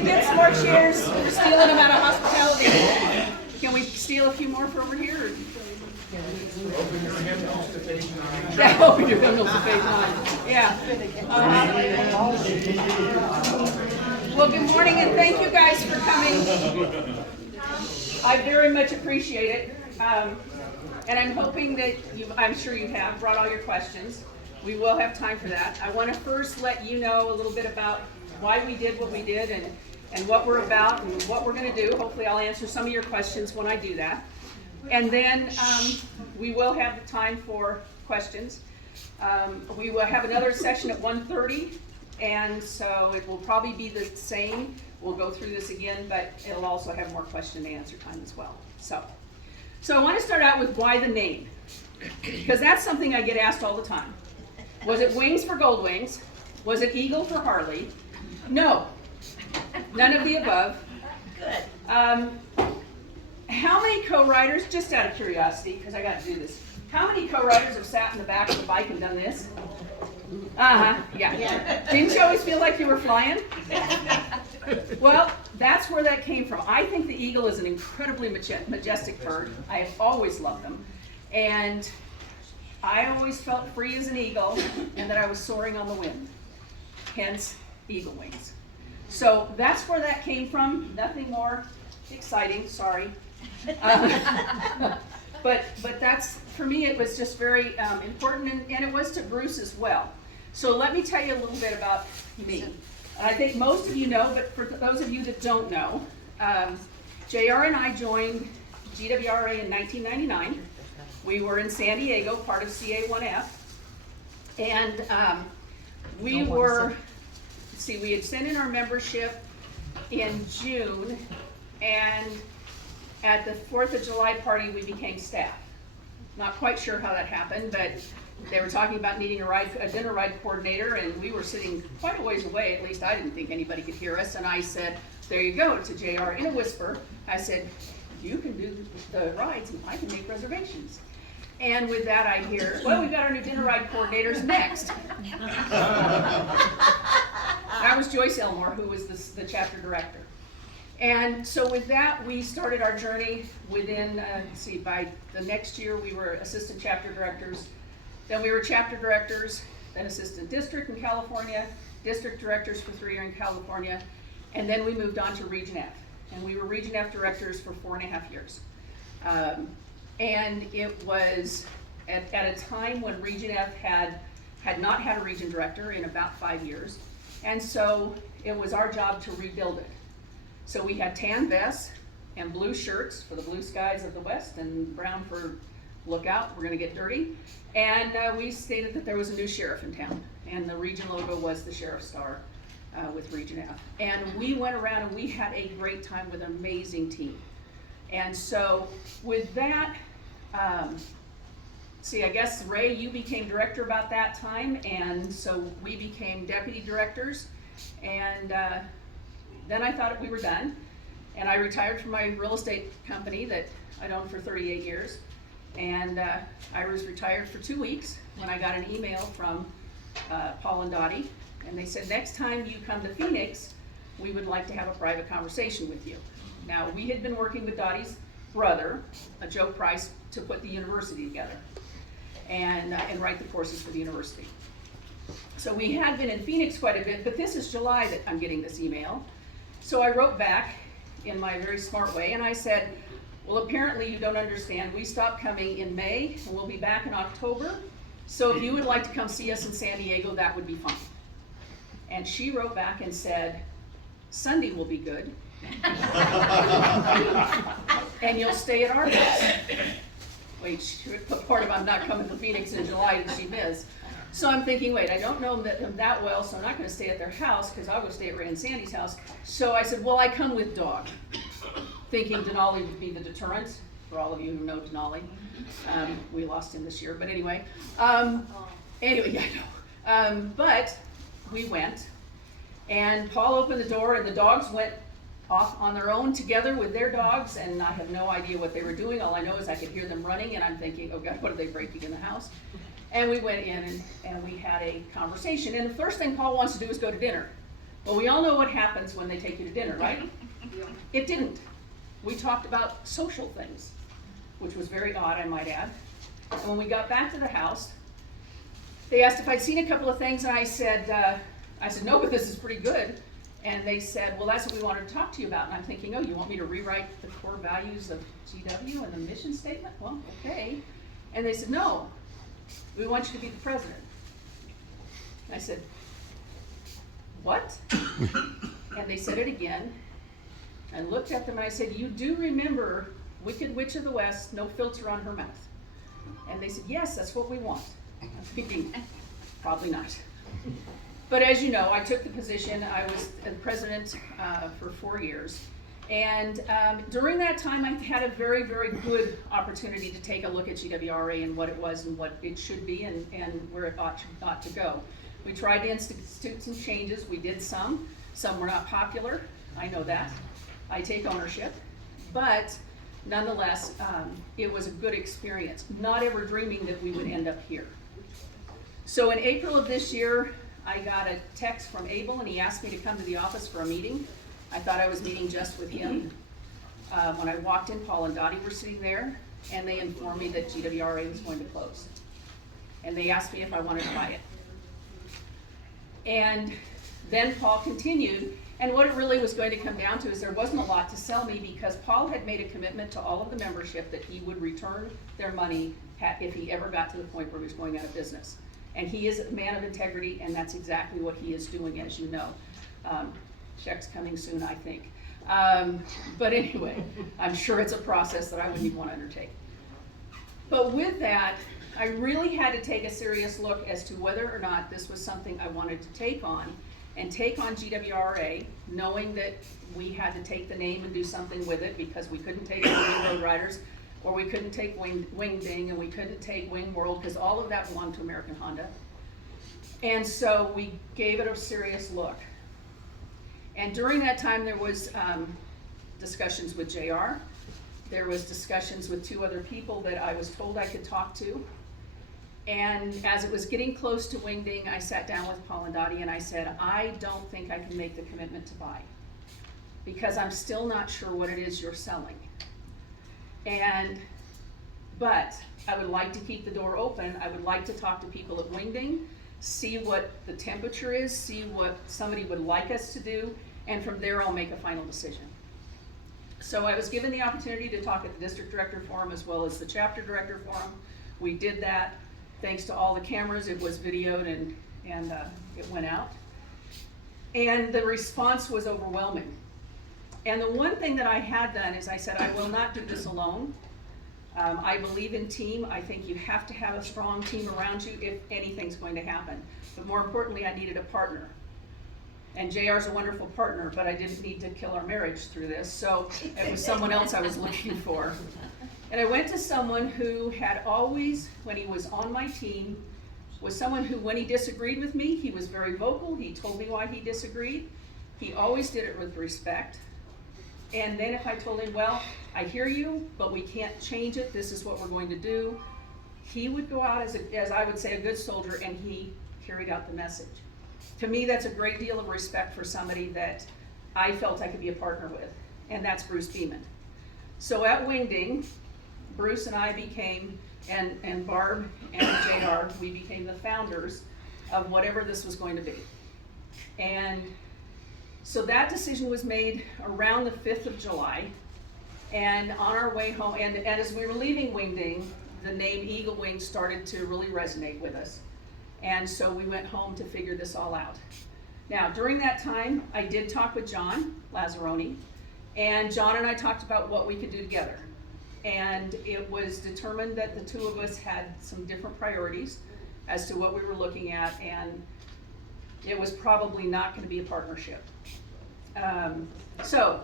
can get some more chairs. We're stealing them out of hospitality. Can we steal a few more from over here? Or? Open your hymnals to page 9. Yeah, open your hymnals to page 9. Yeah. Well, good morning, and thank you guys for coming. I very much appreciate it. And I'm hoping that I'm sure you have brought all your questions. We will have time for that. I want to first let you know a little bit about why we did what we did and what we're about and what we're going to do. Hopefully I'll answer some of your questions when I do that. And then we will have the time for questions. We will have another session at 1:30, and so it will probably be the same. We'll go through this again, but it'll also have more question and answer time as well. So I want to start out with why the name, because that's something I get asked all the time. Was it Wings for Gold Wings? Was it Eagle for Harley? No, none of the above. Good. How many co-riders, just out of curiosity, because I got to do this, how many co-riders have sat in the back of the bike and done this? Yeah. Didn't you always feel like you were flying? Well, that's where that came from. I think the eagle is an incredibly majestic bird. I have always loved them. And I always felt free as an eagle and that I was soaring on the wind. Hence, eagle wings. So that's where that came from. Nothing more exciting, sorry. But that's, for me, it was just very important, and it was to Bruce as well. So let me tell you a little bit about me. And I think most of you know, but for those of you that don't know, JR and I joined GWRA in 1999. We were in San Diego, part of CA1F. And we had sent in our membership in June, and at the 4th of July party, we became staff. Not quite sure how that happened, but they were talking about needing a dinner ride coordinator, and we were sitting quite a ways away. At least I didn't think anybody could hear us. And I said, there you go, to JR in a whisper. I said, you can do the rides, and I can make reservations. And with that, I hear, well, we've got our new dinner ride coordinators next. That was Joyce Elmore, who was the chapter director. And so with that, we started our journey within, by the next year, we were assistant chapter directors. Then we were chapter directors, then assistant district in California, district directors for 3 years in California, and then we moved on to Region F. And we were Region F directors for 4.5 years. And it was at a time when Region F had not had a region director in about 5 years. And so it was our job to rebuild it. So we had tan vests and blue shirts for the blue skies of the West and brown for look out, we're gonna get dirty. And we stated that there was a new sheriff in town, and the region logo was the sheriff's star with Region F. And we went around and we had a great time with an amazing team. And so with that, I guess Ray, you became director about that time, and so we became deputy directors. And then I thought we were done, and I retired from my real estate company that I'd owned for 38 years. And I was retired for 2 weeks when I got an email from Paul and Dottie, and they said, next time you come to Phoenix, we would like to have a private conversation with you. Now, we had been working with Dottie's brother, Joe Price, to put the university together and write the courses for the university. So we had been in Phoenix quite a bit, but this is July that I'm getting this email. So I wrote back in my very smart way, and I said, well, apparently you don't understand. We stopped coming in May, and we'll be back in October. So if you would like to come see us in San Diego, that would be fine. And she wrote back and said, Sunday will be good. And you'll stay at our house. Wait, she put part of I'm not coming to Phoenix in July, did she miss? So I'm thinking, wait, I don't know them that well, so I'm not going to stay at their house because I will stay at Ray and Sandy's house. So I said, well, I come with dog, thinking Denali would be the deterrent. For all of you who know Denali, we lost him this year, but anyway. Yeah, I know. But we went, and Paul opened the door, and the dogs went off on their own together with their dogs, and I have no idea what they were doing. All I know is I could hear them running, and I'm thinking, oh God, what are they breaking in the house? And we went in and we had a conversation. And the first thing Paul wants to do is go to dinner. Well, we all know what happens when they take you to dinner, right? It didn't. We talked about social things, which was very odd, I might add. And when we got back to the house, they asked if I'd seen a couple of things, and I said, no, but this is pretty good. And they said, well, that's what we wanted to talk to you about. And I'm thinking, oh, you want me to rewrite the core values of GW and the mission statement? Well, okay. And they said, no, we want you to be the president. And I said, what? And they said it again. I looked at them and I said, you do remember Wicked Witch of the West, no filter on her mouth? And they said, yes, that's what we want. I'm thinking, probably not. But as you know, I took the position. I was the president for 4 years. And during that time, I had a very, very good opportunity to take a look at GWRA and what it was and what it should be and where it ought to go. We tried to institute some changes. We did some. Some were not popular. I know that. I take ownership. But nonetheless, it was a good experience. Not ever dreaming that we would end up here. So in April of this year, I got a text from Abel, and he asked me to come to the office for a meeting. I thought I was meeting just with him. When I walked in, Paul and Dottie were sitting there, and they informed me that GWRA was going to close. And they asked me if I wanted to buy it. And then Paul continued, and what it really was going to come down to is there wasn't a lot to sell me because Paul had made a commitment to all of the membership that he would return their money if he ever got to the point where he was going out of business. And he is a man of integrity, and that's exactly what he is doing, as you know. Check's coming soon, I think. But anyway, I'm sure it's a process that I wouldn't even want to undertake. But with that, I really had to take a serious look as to whether or not this was something I wanted to take on, and take on GWRA, knowing that we had to take the name and do something with it because we couldn't take Wing Road Riders, or we couldn't take Wing Ding, and we couldn't take Wing World because all of that belonged to American Honda. And so we gave it a serious look. And during that time, there was discussions with JR. There was discussions with 2 other people that I was told I could talk to. And as it was getting close to Wingding, I sat down with Paul and Dottie and I said, I don't think I can make the commitment to buy because I'm still not sure what it is you're selling. But I would like to keep the door open. I would like to talk to people at Wingding, see what the temperature is, see what somebody would like us to do, and from there I'll make a final decision. So I was given the opportunity to talk at the district director forum as well as the chapter director forum. We did that. Thanks to all the cameras, it was videoed and it went out. And the response was overwhelming. And the one thing that I had done is I said, I will not do this alone. I believe in team. I think you have to have a strong team around you if anything's going to happen. But more importantly, I needed a partner. And JR's a wonderful partner, but I didn't need to kill our marriage through this. So it was someone else I was looking for. And I went to someone who had always, when he was on my team, was someone who, when he disagreed with me, he was very vocal. He told me why he disagreed. He always did it with respect. And then if I told him, well, I hear you, but we can't change it. This is what we're going to do. He would go out as I would say, a good soldier, and he carried out the message. To me, that's a great deal of respect for somebody that I felt I could be a partner with, and that's Bruce Beeman. So at Wingding, Bruce and I became, and Barb and JR, we became the founders of whatever this was going to be. And so that decision was made around the 5th of July. And on our way home, and as we were leaving Wingding, the name Eagle Wing started to really resonate with us. And so we went home to figure this all out. Now, during that time, I did talk with John Lazzaroni, and John and I talked about what we could do together. And it was determined that the two of us had some different priorities as to what we were looking at, and it was probably not going to be a partnership. So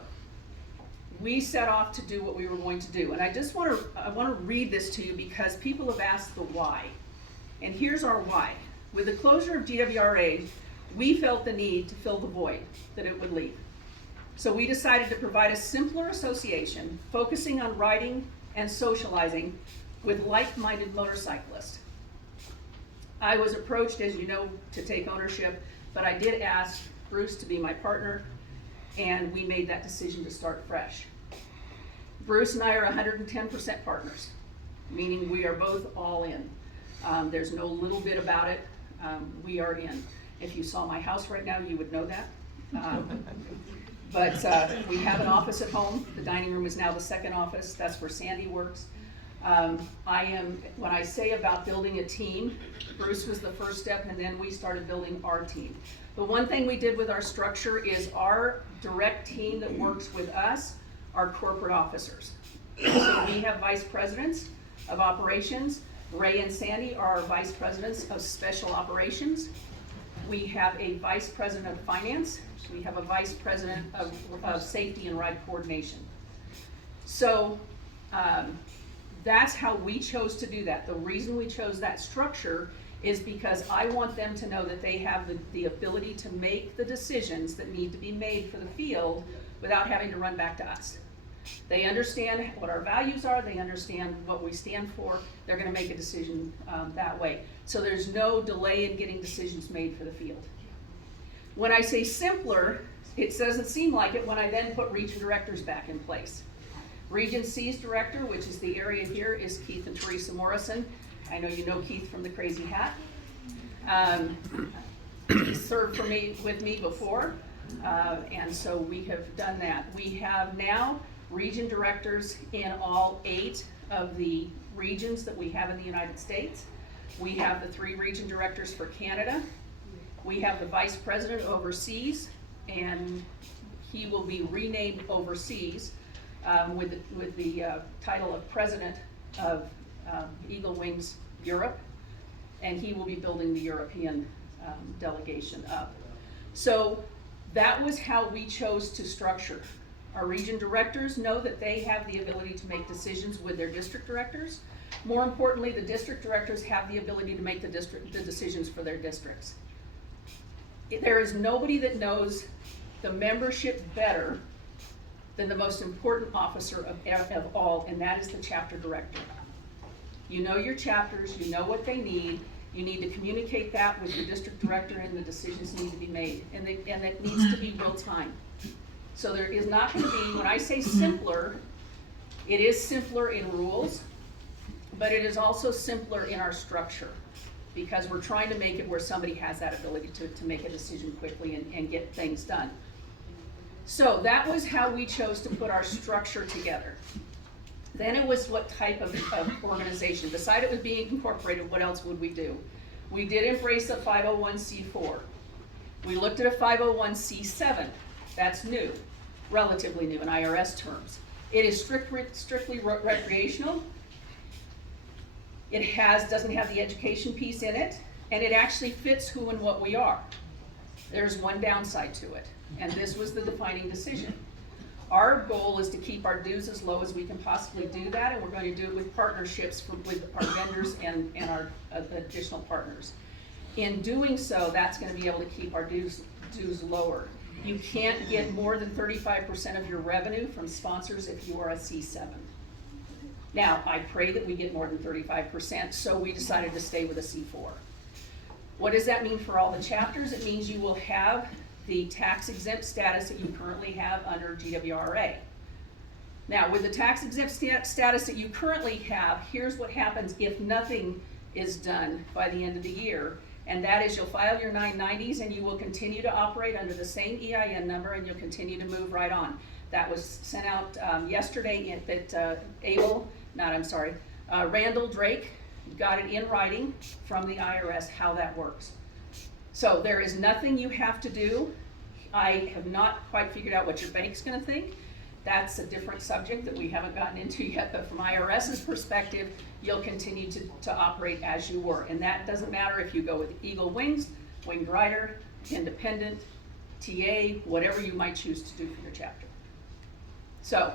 we set off to do what we were going to do. And I want to read this to you because people have asked the why. And here's our why. With the closure of GWRA, we felt the need to fill the void that it would leave. So we decided to provide a simpler association focusing on riding and socializing with like-minded motorcyclists. I was approached, as you know, to take ownership, but I did ask Bruce to be my partner, and we made that decision to start fresh. Bruce and I are 110% partners, meaning we are both all in. There's no little bit about it. We are in. If you saw my house right now, you would know that. But we have an office at home. The dining room is now the second office. That's where Sandy works. When I say about building a team, Bruce was the first step, and then we started building our team. The one thing we did with our structure is our direct team that works with us are corporate officers. So we have vice presidents of operations. Ray and Sandy are our vice presidents of special operations. We have a vice president of finance. We have a vice president of safety and ride coordination. So that's how we chose to do that. The reason we chose that structure is because I want them to know that they have the ability to make the decisions that need to be made for the field without having to run back to us. They understand what our values are, they understand what we stand for, they're gonna make a decision that way. So there's no delay in getting decisions made for the field. When I say simpler, it doesn't seem like it when I then put region directors back in place. Region C's director, which is the area here, is Keith and Teresa Morrison. I know you know Keith from the Crazy Hat. He served with me before, and so we have done that. We have now region directors in all 8 of the regions that we have in the United States. We have the 3 region directors for Canada. We have the vice president overseas, and he will be renamed overseas with the title of president of Eagle Wings Europe, and he will be building the European delegation up. So that was how we chose to structure. Our region directors know that they have the ability to make decisions with their district directors. More importantly, the district directors have the ability to make the decisions for their districts. There is nobody that knows the membership better than the most important officer of all, and that is the chapter director. You know your chapters, you know what they need, you need to communicate that with your district director, and the decisions need to be made, and it needs to be real time. So there is not gonna be, when I say simpler, it is simpler in rules, but it is also simpler in our structure, because we're trying to make it where somebody has that ability to make a decision quickly and get things done. So that was how we chose to put our structure together. Then it was what type of organization. Beside it was being incorporated, what else would we do? We did embrace a 501c4. We looked at a 501c7. That's new, relatively new in IRS terms. It is strictly recreational. It doesn't have the education piece in it, and it actually fits who and what we are. There's one downside to it, and this was the defining decision. Our goal is to keep our dues as low as we can possibly do that, and we're going to do it with partnerships with our vendors and our additional partners. In doing so, that's going to be able to keep our dues lower. You can't get more than 35% of your revenue from sponsors if you are a C7. Now, I pray that we get more than 35%, so we decided to stay with a C4. What does that mean for all the chapters? It means you will have the tax exempt status that you currently have under GWRA. Now, with the tax exempt status that you currently have, here's what happens if nothing is done by the end of the year. And that is, you'll file your 990s and you will continue to operate under the same EIN number, and you'll continue to move right on. That was sent out yesterday, but Randall Drake got it in writing from the IRS how that works. So there is nothing you have to do. I have not quite figured out what your bank's gonna think. That's a different subject that we haven't gotten into yet, but from IRS's perspective, you'll continue to operate as you were. And that doesn't matter if you go with Eagle Wings, Winged Rider, Independent, TA, whatever you might choose to do for your chapter. So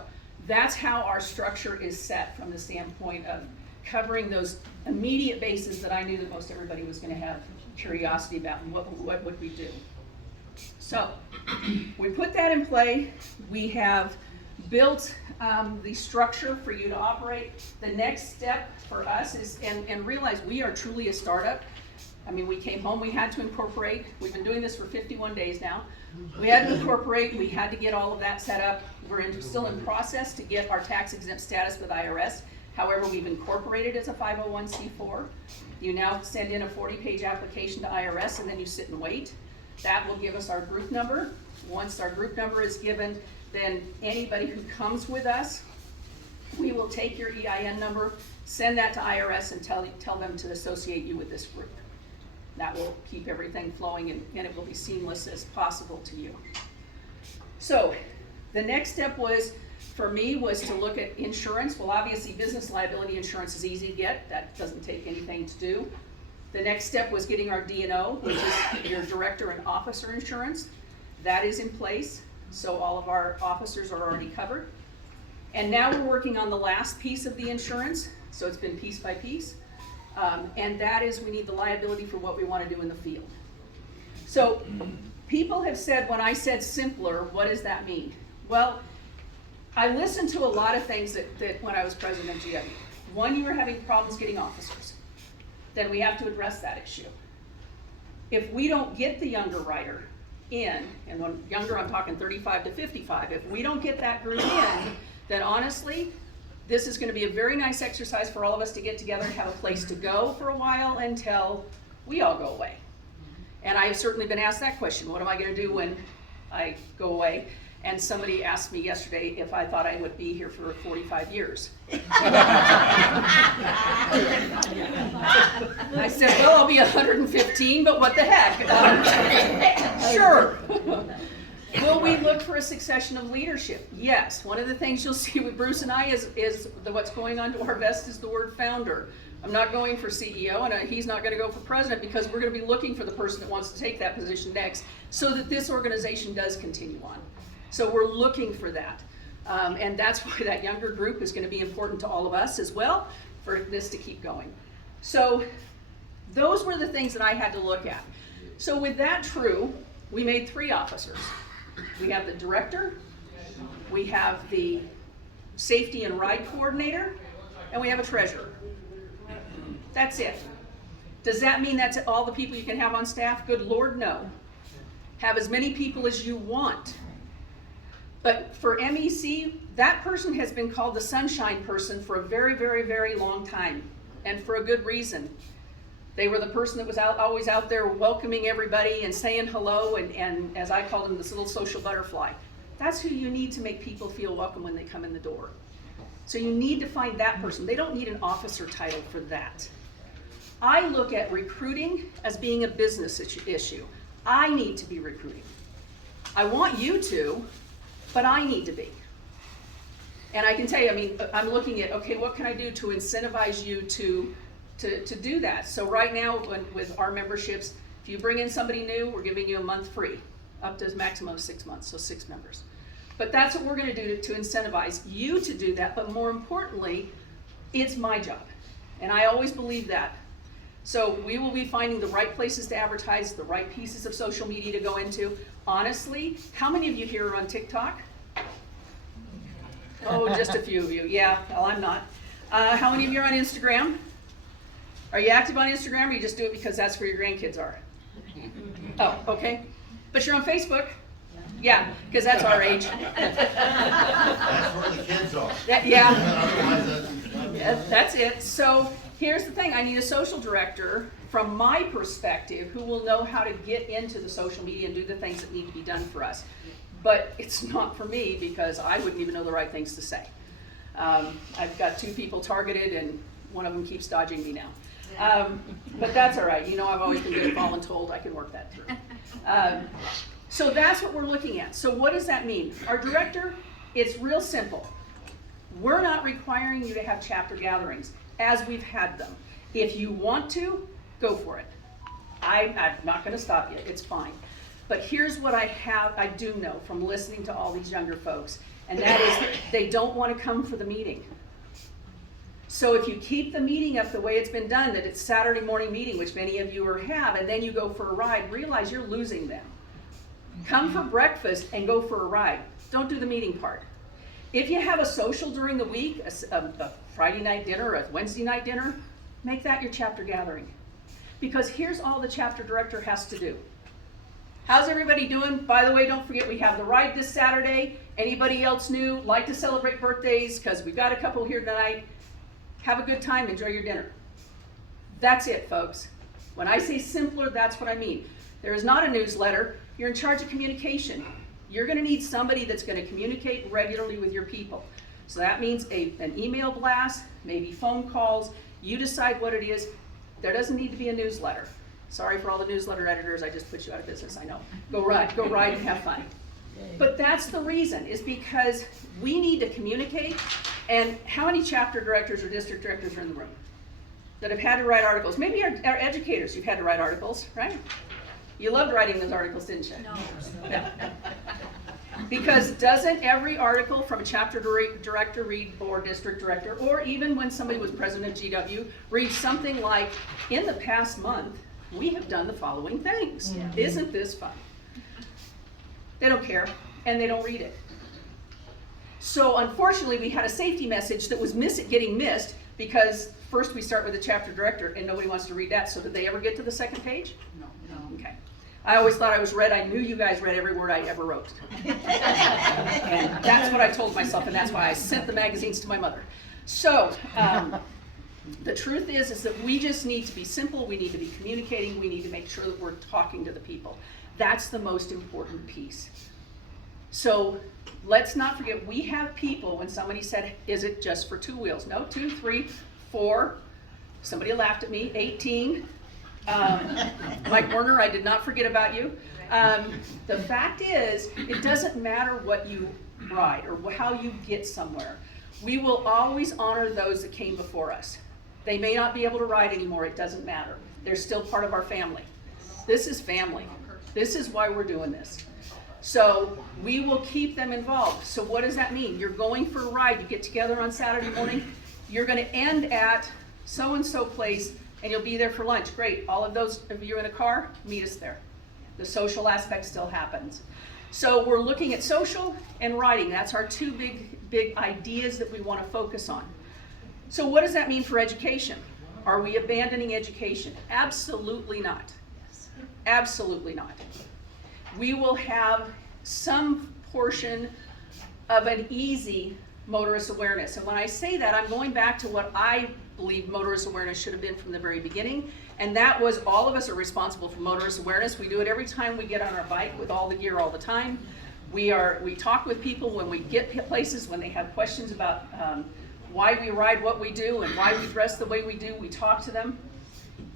that's how our structure is set from the standpoint of covering those immediate bases that I knew that most everybody was gonna have curiosity about, and what would we do. So we put that in play. We have built the structure for you to operate. The next step for us is, and realize we are truly a startup. I mean, we came home, we had to incorporate, we've been doing this for 51 days now. We had to incorporate, we had to get all of that set up. We're still in process to get our tax exempt status with IRS. However, we've incorporated as a 501c4. You now send in a 40-page application to IRS and then you sit and wait. That will give us our group number. Once our group number is given, then anybody who comes with us, we will take your EIN number, send that to IRS and tell them to associate you with this group. That will keep everything flowing and it will be seamless as possible to you. So the next step for me was to look at insurance. Well, obviously business liability insurance is easy to get. That doesn't take anything to do. The next step was getting our D&O, which is your director and officer insurance. That is in place, so all of our officers are already covered. And now we're working on the last piece of the insurance, so it's been piece by piece. And that is we need the liability for what we want to do in the field. So people have said, when I said simpler, what does that mean? Well, I listened to a lot of things that when I was president of GW. One, you were having problems getting officers. Then we have to address that issue. If we don't get the younger rider in, and when younger I'm talking 35 to 55, if we don't get that group in, then honestly, this is going to be a very nice exercise for all of us to get together and have a place to go for a while until we all go away. And I have certainly been asked that question, what am I going to do when I go away? And somebody asked me yesterday if I thought I would be here for 45 years. I said, well, I'll be 115, but what the heck? Sure. Will we look for a succession of leadership? Yes. One of the things you'll see with Bruce and I is what's going on to our vest is the word founder. I'm not going for CEO, and he's not going to go for president because we're going to be looking for the person that wants to take that position next so that this organization does continue on. So we're looking for that. And that's why that younger group is going to be important to all of us as well for this to keep going. So those were the things that I had to look at. So with that true, we made 3 officers. We have the director, we have the safety and ride coordinator, and we have a treasurer. That's it. Does that mean that's all the people you can have on staff? Good Lord, no. Have as many people as you want. But for MEC, that person has been called the sunshine person for a very, very, very long time, and for a good reason. They were the person that was always out there welcoming everybody and saying hello, and as I call them, this little social butterfly. That's who you need to make people feel welcome when they come in the door. So you need to find that person. They don't need an officer title for that. I look at recruiting as being a business issue. I need to be recruiting. I want you to, but I need to be. And I can tell you, I mean, I'm looking at, okay, what can I do to incentivize you to do that? So right now, with our memberships, if you bring in somebody new, we're giving you a month free, up to a maximum of 6 months, so 6 members. But that's what we're gonna do to incentivize you to do that, but more importantly, it's my job. And I always believe that. So we will be finding the right places to advertise, the right pieces of social media to go into. Honestly, how many of you here are on TikTok? Oh, just a few of you. Yeah, well, I'm not. How many of you are on Instagram? Are you active on Instagram, or you just do it because that's where your grandkids are? Oh, okay. But you're on Facebook? Yeah, because that's our age. That's where the kids are. Yeah, that's it. So here's the thing. I need a social director from my perspective who will know how to get into the social media and do the things that need to be done for us. But it's not for me because I wouldn't even know the right things to say. I've got 2 people targeted and one of them keeps dodging me now. But that's all right. You know, I've always been good at voluntold. I can work that through. So that's what we're looking at. So what does that mean? Our director, it's real simple. We're not requiring you to have chapter gatherings as we've had them. If you want to, go for it. I'm not going to stop you. It's fine. But here's what I do know from listening to all these younger folks, and that is they don't want to come for the meeting. So if you keep the meeting up the way it's been done, that it's Saturday morning meeting, which many of you have, and then you go for a ride, realize you're losing them. Come for breakfast and go for a ride. Don't do the meeting part. If you have a social during the week, a Friday night dinner, a Wednesday night dinner, make that your chapter gathering. Because here's all the chapter director has to do. How's everybody doing? By the way, don't forget we have the ride this Saturday. Anybody else new like to celebrate birthdays? Because we've got a couple here tonight. Have a good time, enjoy your dinner. That's it, folks. When I say simpler, that's what I mean. There is not a newsletter. You're in charge of communication. You're going to need somebody that's going to communicate regularly with your people. So that means an email blast, maybe phone calls. You decide what it is. There doesn't need to be a newsletter. Sorry for all the newsletter editors, I just put you out of business, I know. Go ride and have fun. But that's the reason, is because we need to communicate. And how many chapter directors or district directors are in the room that have had to write articles? Maybe our educators, you've had to write articles, right? You loved writing those articles, didn't you? No. Yeah. Because doesn't every article from a chapter director read, or district director, or even when somebody was president of GW, read something like, in the past month, we have done the following things. Yeah. Isn't this fun? They don't care, and they don't read it. So unfortunately, we had a safety message that was getting missed, because first we start with the chapter director, and nobody wants to read that. So did they ever get to the second page? No. Okay. I always thought I was read. I knew you guys read every word I ever wrote. And that's what I told myself, and that's why I sent the magazines to my mother. So the truth is that we just need to be simple. We need to be communicating. We need to make sure that we're talking to the people. That's the most important piece. So let's not forget, we have people, when somebody said, is it just for 2 wheels? No, 2, 3, 4. Somebody laughed at me, 18. Mike Werner, I did not forget about you. The fact is, it doesn't matter what you ride or how you get somewhere. We will always honor those that came before us. They may not be able to ride anymore, it doesn't matter. They're still part of our family. This is family. This is why we're doing this. So we will keep them involved. So what does that mean? You're going for a ride, you get together on Saturday morning, you're gonna end at so-and-so place, and you'll be there for lunch. Great, all of those of you in a car, meet us there. The social aspect still happens. So we're looking at social and riding. That's our two big ideas that we want to focus on. So what does that mean for education? Are we abandoning education? Absolutely not. Absolutely not. We will have some portion of an easy motorist awareness. And when I say that, I'm going back to what I believe motorist awareness should have been from the very beginning. And that was, all of us are responsible for motorist awareness. We do it every time we get on our bike with all the gear all the time. We talk with people when we get places, when they have questions about why we ride what we do and why we dress the way we do. We talk to them.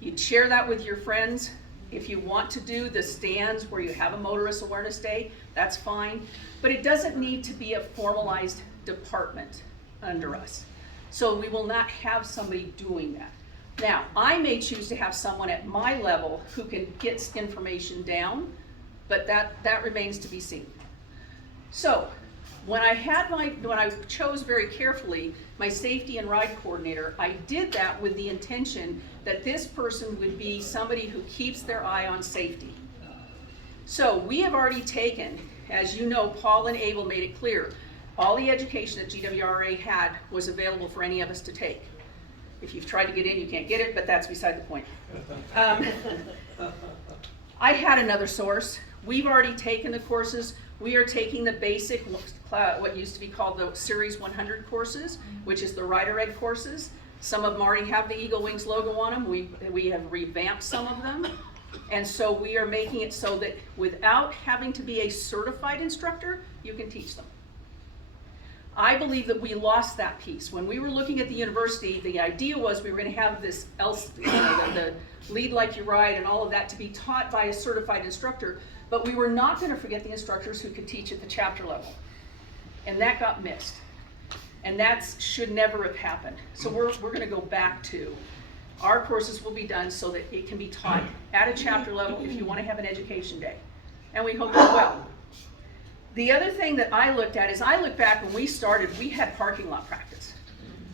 You'd share that with your friends. If you want to do the stands where you have a motorist awareness day, that's fine. But it doesn't need to be a formalized department under us. So we will not have somebody doing that. Now, I may choose to have someone at my level who can get information down, but that remains to be seen. So when I chose very carefully my safety and ride coordinator, I did that with the intention that this person would be somebody who keeps their eye on safety. So we have already taken, as you know, Paul and Abel made it clear, all the education that GWRA had was available for any of us to take. If you've tried to get in, you can't get it, but that's beside the point. I had another source. We've already taken the courses. We are taking the basic, what used to be called the Series 100 courses, which is the Rider Ed courses. Some of them already have the Eagle Wings logo on them. We have revamped some of them. And so we are making it so that without having to be a certified instructor, you can teach them. I believe that we lost that piece. When we were looking at the university, the idea was we were going to have this the lead like you ride and all of that to be taught by a certified instructor, but we were not going to forget the instructors who could teach at the chapter level. And that got missed. And that should never have happened. So we're going to go back to our courses will be done so that it can be taught at a chapter level if you want to have an education day. And we hope as well. The other thing that I looked at is I look back when we started, we had parking lot practice.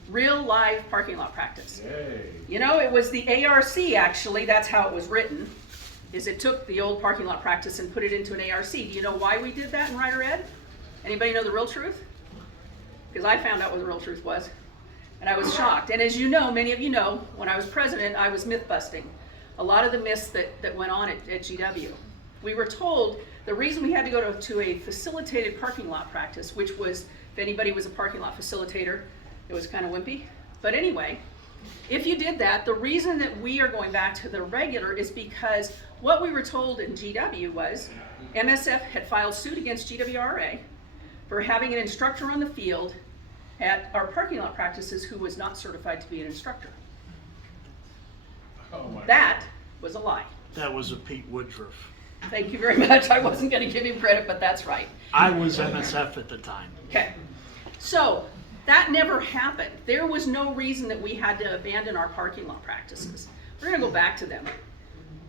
Real live parking lot practice. Yay. You know, it was the ARC actually, that's how it was written, is it took the old parking lot practice and put it into an ARC. Do you know why we did that in Rider Ed? Anybody know the real truth? Because I found out what the real truth was. And I was shocked. And as you know, many of you know, when I was president, I was myth busting. a lot of the myths that went on at GW. We were told the reason we had to go to a facilitated parking lot practice, which was, if anybody was a parking lot facilitator, it was kind of wimpy. But anyway, if you did that, the reason that we are going back to the regular is because what we were told in GW was MSF had filed suit against GWRA for having an instructor on the field at our parking lot practices who was not certified to be an instructor. Oh my. That was a lie. That was a Pete Woodruff. Thank you very much. I wasn't going to give him credit, but that's right. I was MSF at the time. Okay. So that never happened. There was no reason that we had to abandon our parking lot practices. We're going to go back to them.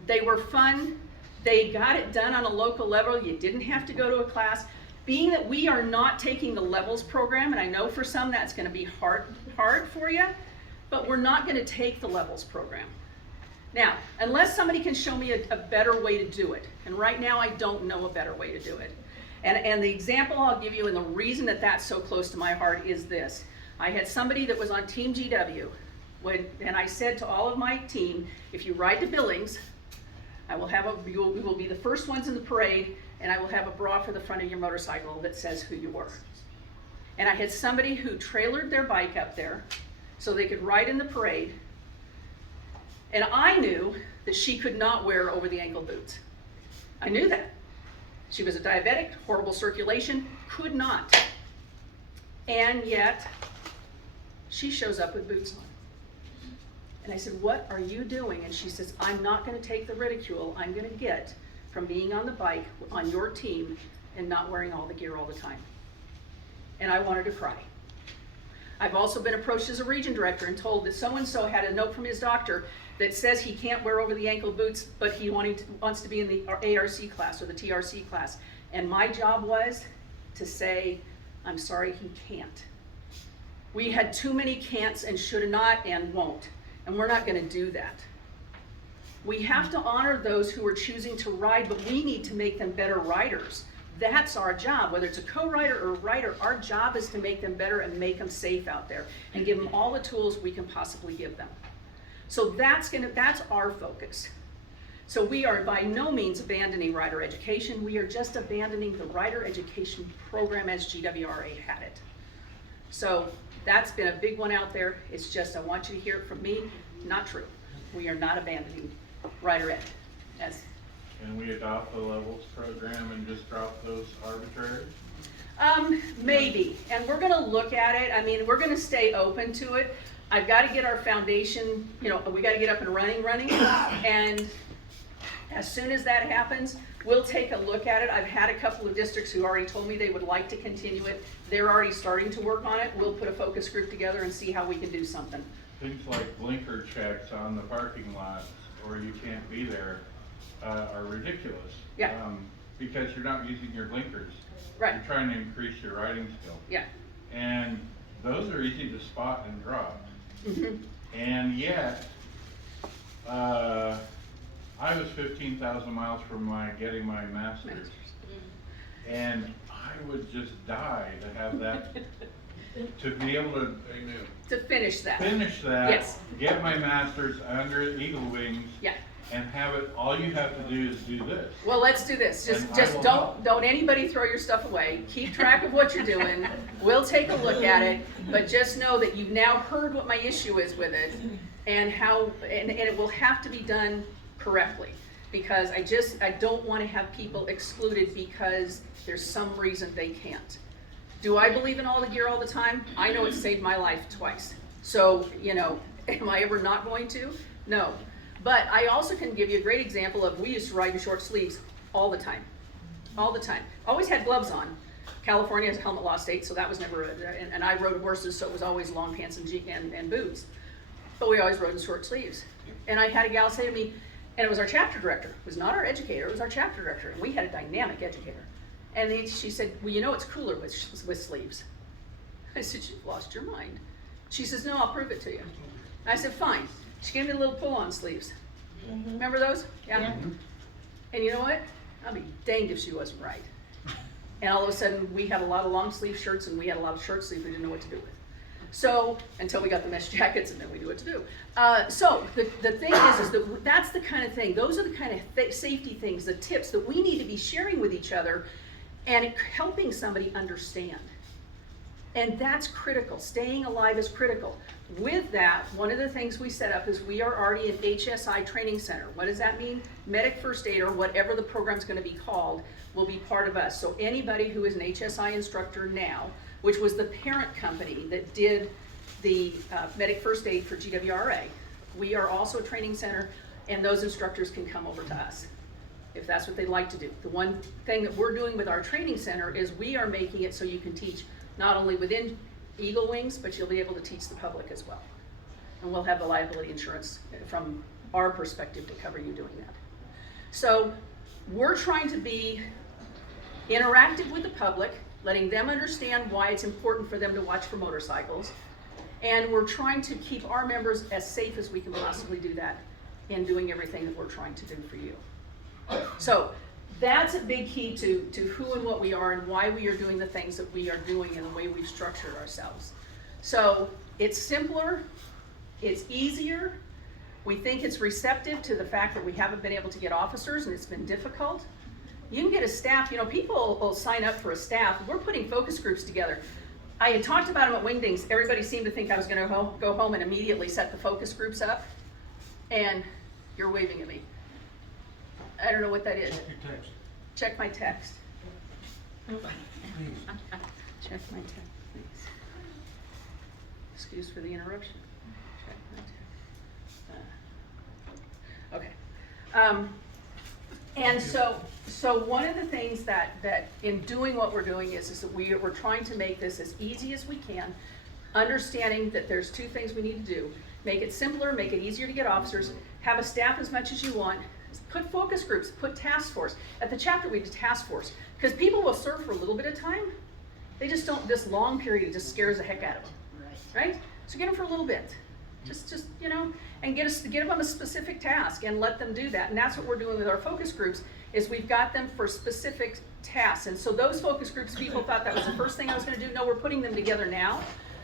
They were fun. They got it done on a local level. You didn't have to go to a class. Being that we are not taking the levels program, and I know for some that's going to be hard for you, but we're not going to take the levels program. Now, unless somebody can show me a better way to do it, and right now I don't know a better way to do it. And the example I'll give you, and the reason that that's so close to my heart is this. I had somebody that was on Team GW, and I said to all of my team, if you ride to Billings, we will be the first ones in the parade, and I will have a bra for the front of your motorcycle that says who you were. And I had somebody who trailered their bike up there so they could ride in the parade, and I knew that she could not wear over the ankle boots. I knew that. She was a diabetic, horrible circulation, could not. And yet, she shows up with boots on. And I said, what are you doing? And she says, I'm not going to take the ridicule I'm going to get from being on the bike on your team and not wearing all the gear all the time. And I wanted to cry. I've also been approached as a region director and told that so-and-so had a note from his doctor that says he can't wear over the ankle boots, but he wants to be in the ARC class or the TRC class. And my job was to say, I'm sorry, he can't. We had too many can'ts and should not and won't, and we're not going to do that. We have to honor those who are choosing to ride, but we need to make them better riders. That's our job. Whether it's a co-rider or a rider, our job is to make them better and make them safe out there and give them all the tools we can possibly give them. So that's our focus. So we are by no means abandoning rider education. We are just abandoning the rider education program as GWRA had it. So that's been a big one out there. It's just, I want you to hear it from me. Not true. We are not abandoning rider ed. Can we adopt the levels program and just drop those arbitrary? Maybe, and we're gonna look at it. I mean, we're gonna stay open to it. I've got to get our foundation, we got to get up and running, and as soon as that happens, we'll take a look at it. I've had a couple of districts who already told me they would like to continue it. They're already starting to work on it. We'll put a focus group together and see how we can do something. Things like blinker checks on the parking lot, or you can't be there, are ridiculous. Yeah. Because you're not using your blinkers. Right. You're trying to increase your riding skill. Yeah. And those are easy to spot and drop. Mm-hmm. And yet, I was 15,000 miles from getting my master's. And I would just die to have that, to be able to finish that. Yes. Get my master's under Eagle Wings. Yeah. And have it, all you have to do is do this. Well, let's do this. Just don't anybody throw your stuff away. Keep track of what you're doing. We'll take a look at it, but just know that you've now heard what my issue is with it and how, and it will have to be done correctly, because I don't want to have people excluded because there's some reason they can't. Do I believe in all the gear all the time? I know it saved my life twice. So, am I ever not going to? No. But I also can give you a great example of, we used to ride in short sleeves all the time. All the time. Always had gloves on. California is a helmet law state, so that was never, and I rode horses, so it was always long pants and boots. But we always rode in short sleeves. And I had a gal say to me, and it was our chapter director, it was not our educator, it was our chapter director, and we had a dynamic educator. And she said, well, it's cooler with sleeves. I said, you've lost your mind. She says, no, I'll prove it to you. I said, fine. She gave me the little pull-on sleeves. Mm-hmm. Remember those? Yeah. Mm-hmm. And you know what? I'll be danged if she wasn't right. And all of a sudden, we had a lot of long sleeve shirts and we had a lot of short sleeves we didn't know what to do with. So, until we got the mesh jackets, and then we knew what to do. So, the thing is that that's the kind of thing, those are the kind of safety things, the tips that we need to be sharing with each other and helping somebody understand. And that's critical. Staying alive is critical. With that, one of the things we set up is we are already an HSI training center. What does that mean? Medic first aid, or whatever the program's going to be called, will be part of us. So anybody who is an HSI instructor now, which was the parent company that did the medic first aid for GWRA, we are also a training center, and those instructors can come over to us if that's what they'd like to do. The one thing that we're doing with our training center is we are making it so you can teach not only within Eagle Wings, but you'll be able to teach the public as well. And we'll have the liability insurance from our perspective to cover you doing that. So we're trying to be interactive with the public, letting them understand why it's important for them to watch for motorcycles. And we're trying to keep our members as safe as we can possibly do that in doing everything that we're trying to do for you. So that's a big key to who and what we are and why we are doing the things that we are doing and the way we've structured ourselves. So it's simpler, it's easier. We think it's receptive to the fact that we haven't been able to get officers and it's been difficult. You can get a staff, you know, people will sign up for a staff. We're putting focus groups together. I had talked about them at Wingdings. Everybody seemed to think I was gonna go home and immediately set the focus groups up. And you're waving at me. I don't know what that is. Check your text. Check my text. Please. Check my text, please. Excuse for the interruption. Check my text. Okay. And so one of the things that in doing what we're doing is that we're trying to make this as easy as we can, understanding that there's two things we need to do. Make it simpler, make it easier to get officers, have a staff as much as you want, put focus groups, put task force. At the chapter we did task force, because people will serve for a little bit of time. They just don't, this long period just scares the heck out of them, right? So get them for a little bit, just you know, and get them a specific task and let them do that. And that's what we're doing with our focus groups, is we've got them for specific tasks. And so those focus groups, people thought that was the first thing I was gonna do. No, we're putting them together now.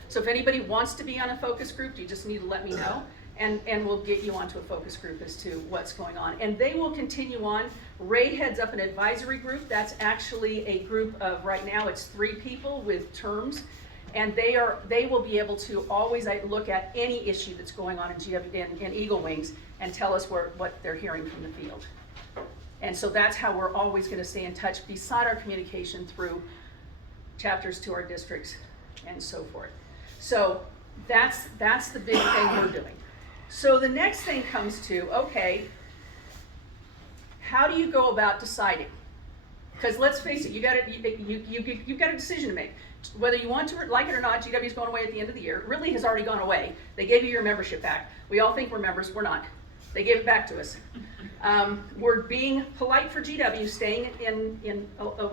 So if anybody wants to be on a focus group, you just need to let me know. And we'll get you onto a focus group as to what's going on. And they will continue on. Ray heads up an advisory group. That's actually a group of, right now it's 3 people with terms. And they will be able to always look at any issue that's going on in Eagle Wings and tell us what they're hearing from the field. And so that's how we're always gonna stay in touch, beside our communication through chapters to our districts and so forth. So that's the big thing we're doing. So the next thing comes to, okay, how do you go about deciding? Because let's face it, you've got a decision to make. Whether you want to like it or not, GW is going away at the end of the year. It really has already gone away. They gave you your membership back. We all think we're members, we're not. They gave it back to us. We're being polite for GW, staying in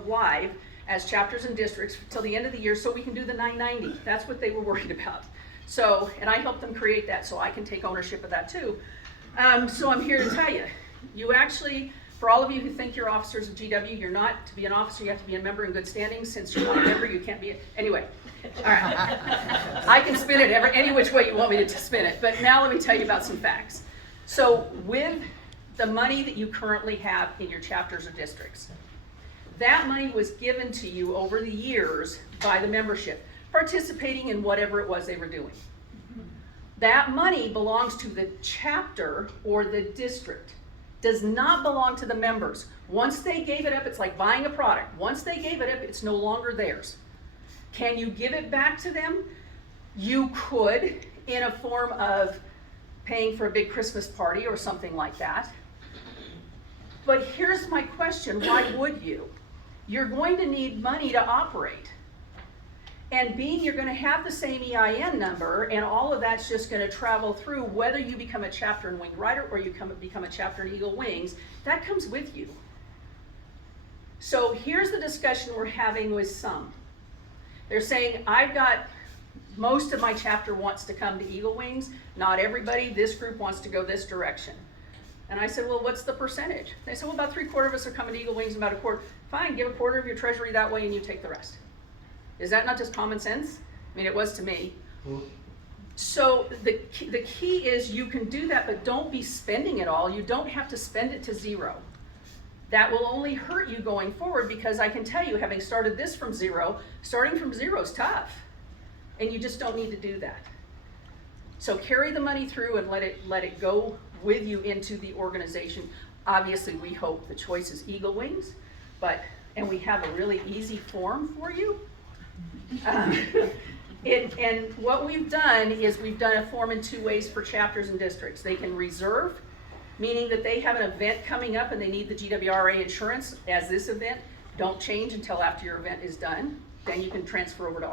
live as chapters and districts till the end of the year so we can do the 990. That's what they were worried about. So, and I helped them create that, so I can take ownership of that too. So I'm here to tell you, you actually, for all of you who think you're officers of GW, you're not. To be an officer, you have to be a member in good standing. Since you're not a member, you can't be, anyway. All right, I can spin it any which way you want me to spin it, but now let me tell you about some facts. So with the money that you currently have in your chapters or districts, that money was given to you over the years by the membership, participating in whatever it was they were doing. That money belongs to the chapter or the district, does not belong to the members. Once they gave it up, it's like buying a product. Once they gave it up, it's no longer theirs. Can you give it back to them? You could, in a form of paying for a big Christmas party or something like that. But here's my question, why would you? You're going to need money to operate. And being you're going to have the same EIN number, and all of that's just going to travel through, whether you become a chapter in Winged Rider or you become a chapter in Eagle Wings, that comes with you. So here's the discussion we're having with some. They're saying, I've got, most of my chapter wants to come to Eagle Wings, not everybody, this group wants to go this direction. And I said, well, what's the percentage? They said, well, about 3/4 of us are coming to Eagle Wings, and about a quarter. Fine, give 1/4 of your treasury that way and you take the rest. Is that not just common sense? I mean, it was to me. So the key is you can do that, but don't be spending it all. You don't have to spend it to zero. That will only hurt you going forward, because I can tell you, having started this from zero, starting from zero is tough. And you just don't need to do that. So carry the money through and let it go with you into the organization. Obviously, we hope the choice is Eagle Wings, and we have a really easy form for you. And what we've done is we've done a form in two ways for chapters and districts. They can reserve, meaning that they have an event coming up and they need the GWRA insurance as this event. Don't change until after your event is done. Then you can transfer over to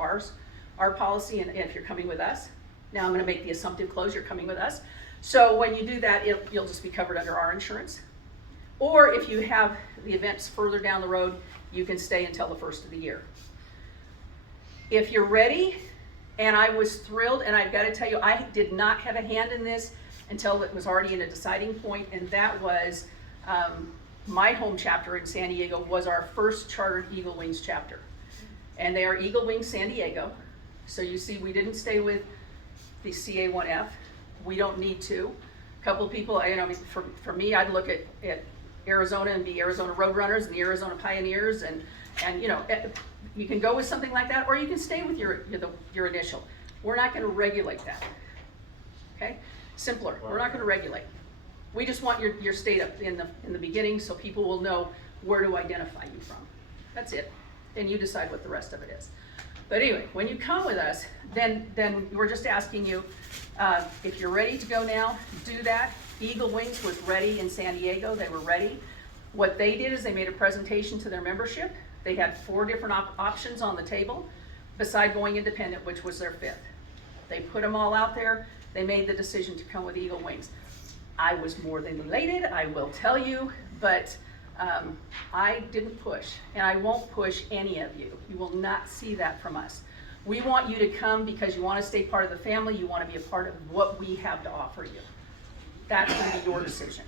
our policy, and if you're coming with us. Now I'm going to make the assumptive close, you're coming with us. So when you do that, you'll just be covered under our insurance. Or if you have the events further down the road, you can stay until the first of the year. If you're ready, and I was thrilled, and I've got to tell you, I did not have a hand in this until it was already in a deciding point, and that was my home chapter in San Diego was our first chartered Eagle Wings chapter. And they are Eagle Wings San Diego. So you see, we didn't stay with the CA1F. We don't need to. A couple of people, for me, I'd look at Arizona and be Arizona Roadrunners and the Arizona Pioneers, and you can go with something like that, or you can stay with your initial. We're not going to regulate that. Okay? Simpler. We're not going to regulate. We just want your state up in the beginning, so people will know where to identify you from. That's it. And you decide what the rest of it is. But anyway, when you come with us, then we're just asking you, if you're ready to go now, do that. Eagle Wings was ready in San Diego. They were ready. What they did is they made a presentation to their membership. They had 4 different options on the table, beside going independent, which was their 5th. They put them all out there. They made the decision to come with Eagle Wings. I was more than elated, I will tell you, but I didn't push, and I won't push any of you. You will not see that from us. We want you to come because you want to stay part of the family. You want to be a part of what we have to offer you. That's going to be your decision.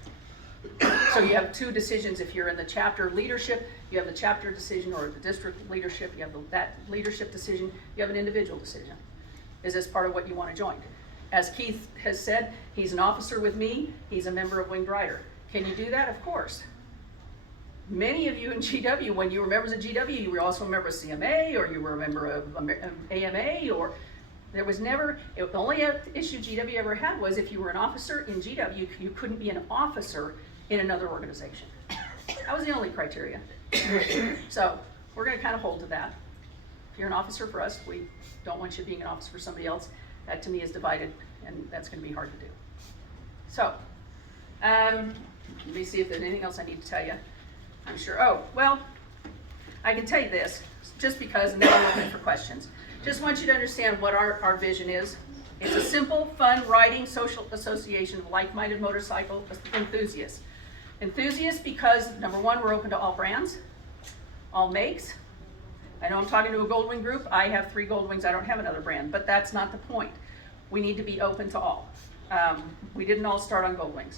So you have 2 decisions. If you're in the chapter leadership, you have the chapter decision, or the district leadership, you have that leadership decision. You have an individual decision. Is this part of what you want to join? As Keith has said, he's an officer with me. He's a member of Winged Rider. Can you do that? Of course. Many of you in GW, when you were members of GW, you were also a member of CMA, or you were a member of AMA, or there was never, the only issue GW ever had was if you were an officer in GW, you couldn't be an officer in another organization. That was the only criteria. So we're going to kind of hold to that. If you're an officer for us, we don't want you being an officer for somebody else. That to me is divided, and that's going to be hard to do. So let me see if there's anything else I need to tell you. I'm sure, I can tell you this, just because, and then I'll open it for questions. Just want you to understand what our vision is. It's a simple, fun, riding social association of like-minded motorcycle enthusiasts. Enthusiasts because, number one, we're open to all brands, all makes. I know I'm talking to a Goldwing group. I have 3 Goldwings. I don't have another brand, but that's not the point. We need to be open to all. We didn't all start on Goldwings.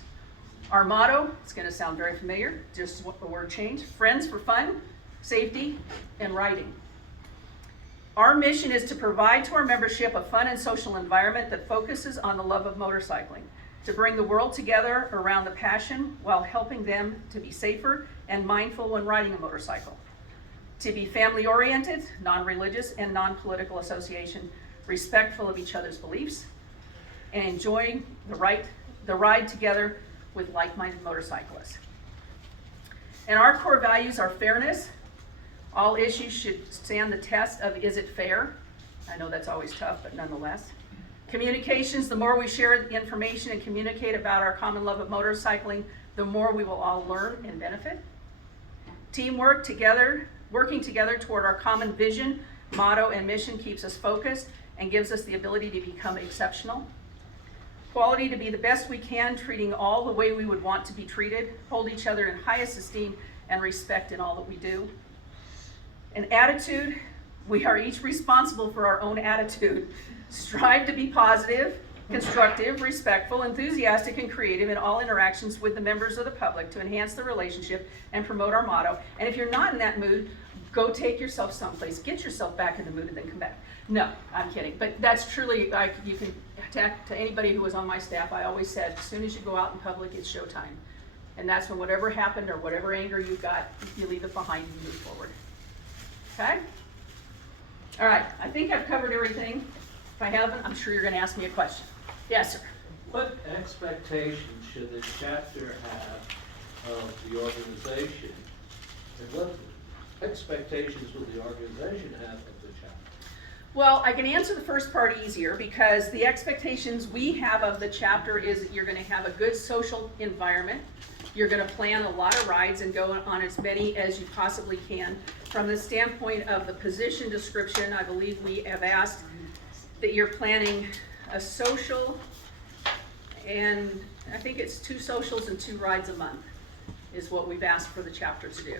Our motto, it's going to sound very familiar, just what the word changed: friends for fun, safety, and riding. Our mission is to provide to our membership a fun and social environment that focuses on the love of motorcycling, to bring the world together around the passion while helping them to be safer and mindful when riding a motorcycle, to be family-oriented, non-religious, and non-political association, respectful of each other's beliefs, and enjoying the ride together with like-minded motorcyclists. And our core values are fairness. All issues should stand the test of, is it fair? I know that's always tough, but nonetheless. Communications, the more we share information and communicate about our common love of motorcycling, the more we will all learn and benefit. Teamwork, working together toward our common vision, motto, and mission keeps us focused and gives us the ability to become exceptional. Quality, to be the best we can, treating all the way we would want to be treated, hold each other in highest esteem and respect in all that we do. And attitude, we are each responsible for our own attitude. Strive to be positive, constructive, respectful, enthusiastic, and creative in all interactions with the members of the public to enhance the relationship and promote our motto. And if you're not in that mood, go take yourself someplace, get yourself back in the mood, and then come back. No, I'm kidding. But that's truly, you can attack to anybody who was on my staff. I always said, as soon as you go out in public, it's showtime. And that's when whatever happened or whatever anger you got, you leave it behind and move forward. Okay? All right, I think I've covered everything. If I haven't, I'm sure you're going to ask me a question. Yes, sir. What expectations should the chapter have of the organization? And what expectations will the organization have of the chapter? Well, I can answer the first part easier because the expectations we have of the chapter is that you're going to have a good social environment. You're going to plan a lot of rides and go on as many as you possibly can. From the standpoint of the position description, I believe we have asked that you're planning a social, and I think it's 2 socials and 2 rides a month is what we've asked for the chapter to do.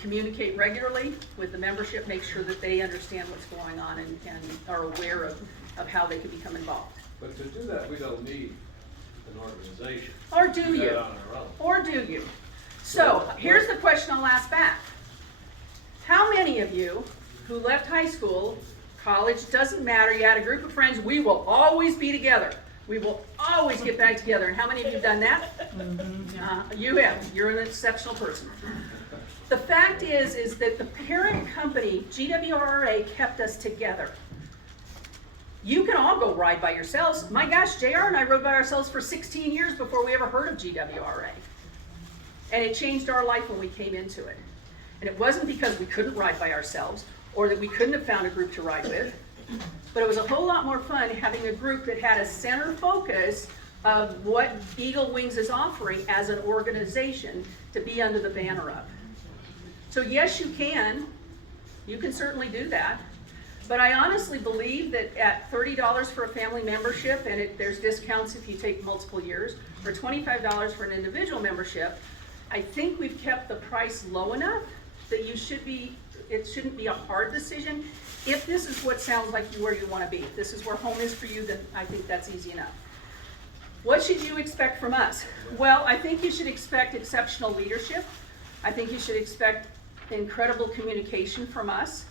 Communicate regularly with the membership, make sure that they understand what's going on and are aware of how they can become involved. But to do that, we don't need an organization. Or do We you? that on our own. Or do you? So here's the question I'll ask back. How many of you who left high school, college, doesn't matter, you had a group of friends, we will always be together. We will always get back together. And how many of you have done that? You have. You're an exceptional person. The fact is that the parent company, GWRA, kept us together. You can all go ride by yourselves. My gosh, JR and I rode by ourselves for 16 years before we ever heard of GWRA. And it changed our life when we came into it. And it wasn't because we couldn't ride by ourselves or that we couldn't have found a group to ride with, but it was a whole lot more fun having a group that had a center focus of what Eagle Wings is offering as an organization to be under the banner of. So yes, you can certainly do that. But I honestly believe that at $30 for a family membership, and there's discounts if you take multiple years, or $25 for an individual membership, I think we've kept the price low enough that it shouldn't be a hard decision. If this is what sounds like where you want to be, if this is where home is for you, then I think that's easy enough. What should you expect from us? Well, I think you should expect exceptional leadership. I think you should expect incredible communication from us.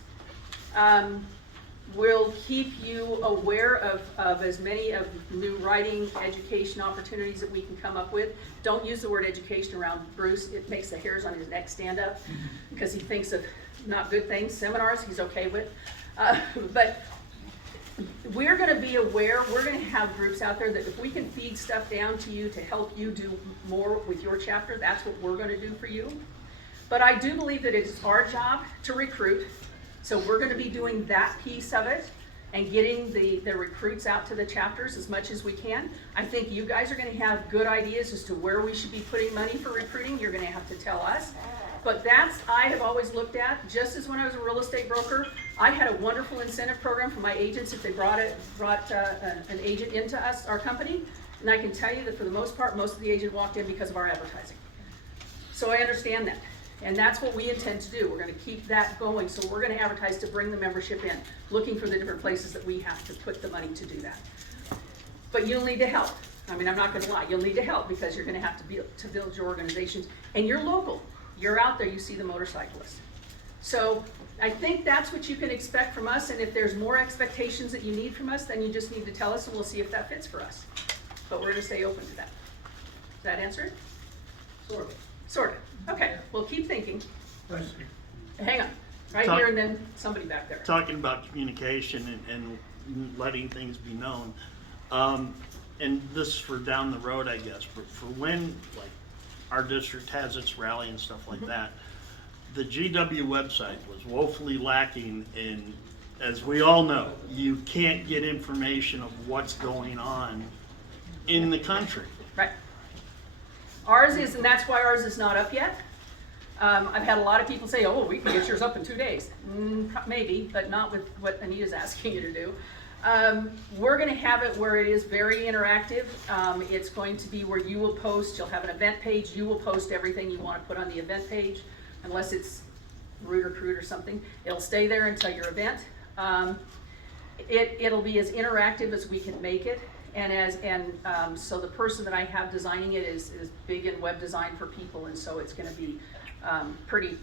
We'll keep you aware of as many of new writing education opportunities that we can come up with. Don't use the word education around Bruce. It makes the hairs on his neck stand up because he thinks of not good things. Seminars he's okay with. But we're going to be aware. We're going to have groups out there that if we can feed stuff down to you to help you do more with your chapter, that's what we're going to do for you. But I do believe that it's our job to recruit. So we're going to be doing that piece of it and getting the recruits out to the chapters as much as we can. I think you guys are going to have good ideas as to where we should be putting money for recruiting. You're going to have to tell us. But I have always looked at, just as when I was a real estate broker, I had a wonderful incentive program for my agents if they brought an agent into our company. And I can tell you that for the most part, most of the agent walked in because of our advertising. So I understand that. And that's what we intend to do. We're going to keep that going. So we're going to advertise to bring the membership in, looking for the different places that we have to put the money to do that. But you'll need to help. I mean, I'm not going to lie. You'll need to help because you're going to have to build your organizations. And you're local. You're out there. You see the motorcyclists. So I think that's what you can expect from us. And if there's more expectations that you need from us, then you just need to tell us and we'll see if that fits for us. But we're going to stay open to that. Does that answer it? Sort of. Sort of. Okay, well, keep thinking. Hang on, right Talk- here and then somebody back there. Talking about communication and letting things be known. And this is for down the road, I guess, but for when, like, our district has its rally and stuff like that, the GW website was woefully lacking in, as we all know, you can't get information of what's going on in the country. Right. Ours is, and that's why ours is not up yet. I've had a lot of people say, oh, we can get yours up in 2 days. Maybe, but not with what Anita's asking you to do. We're going to have it where it is very interactive. It's going to be where you will post, you'll have an event page, you will post everything you want to put on the event page, unless it's Root or Crude or something. It'll stay there until your event. It'll be as interactive as we can make it. And so the person that I have designing it is big in web design for people, and so it's going to be Pretty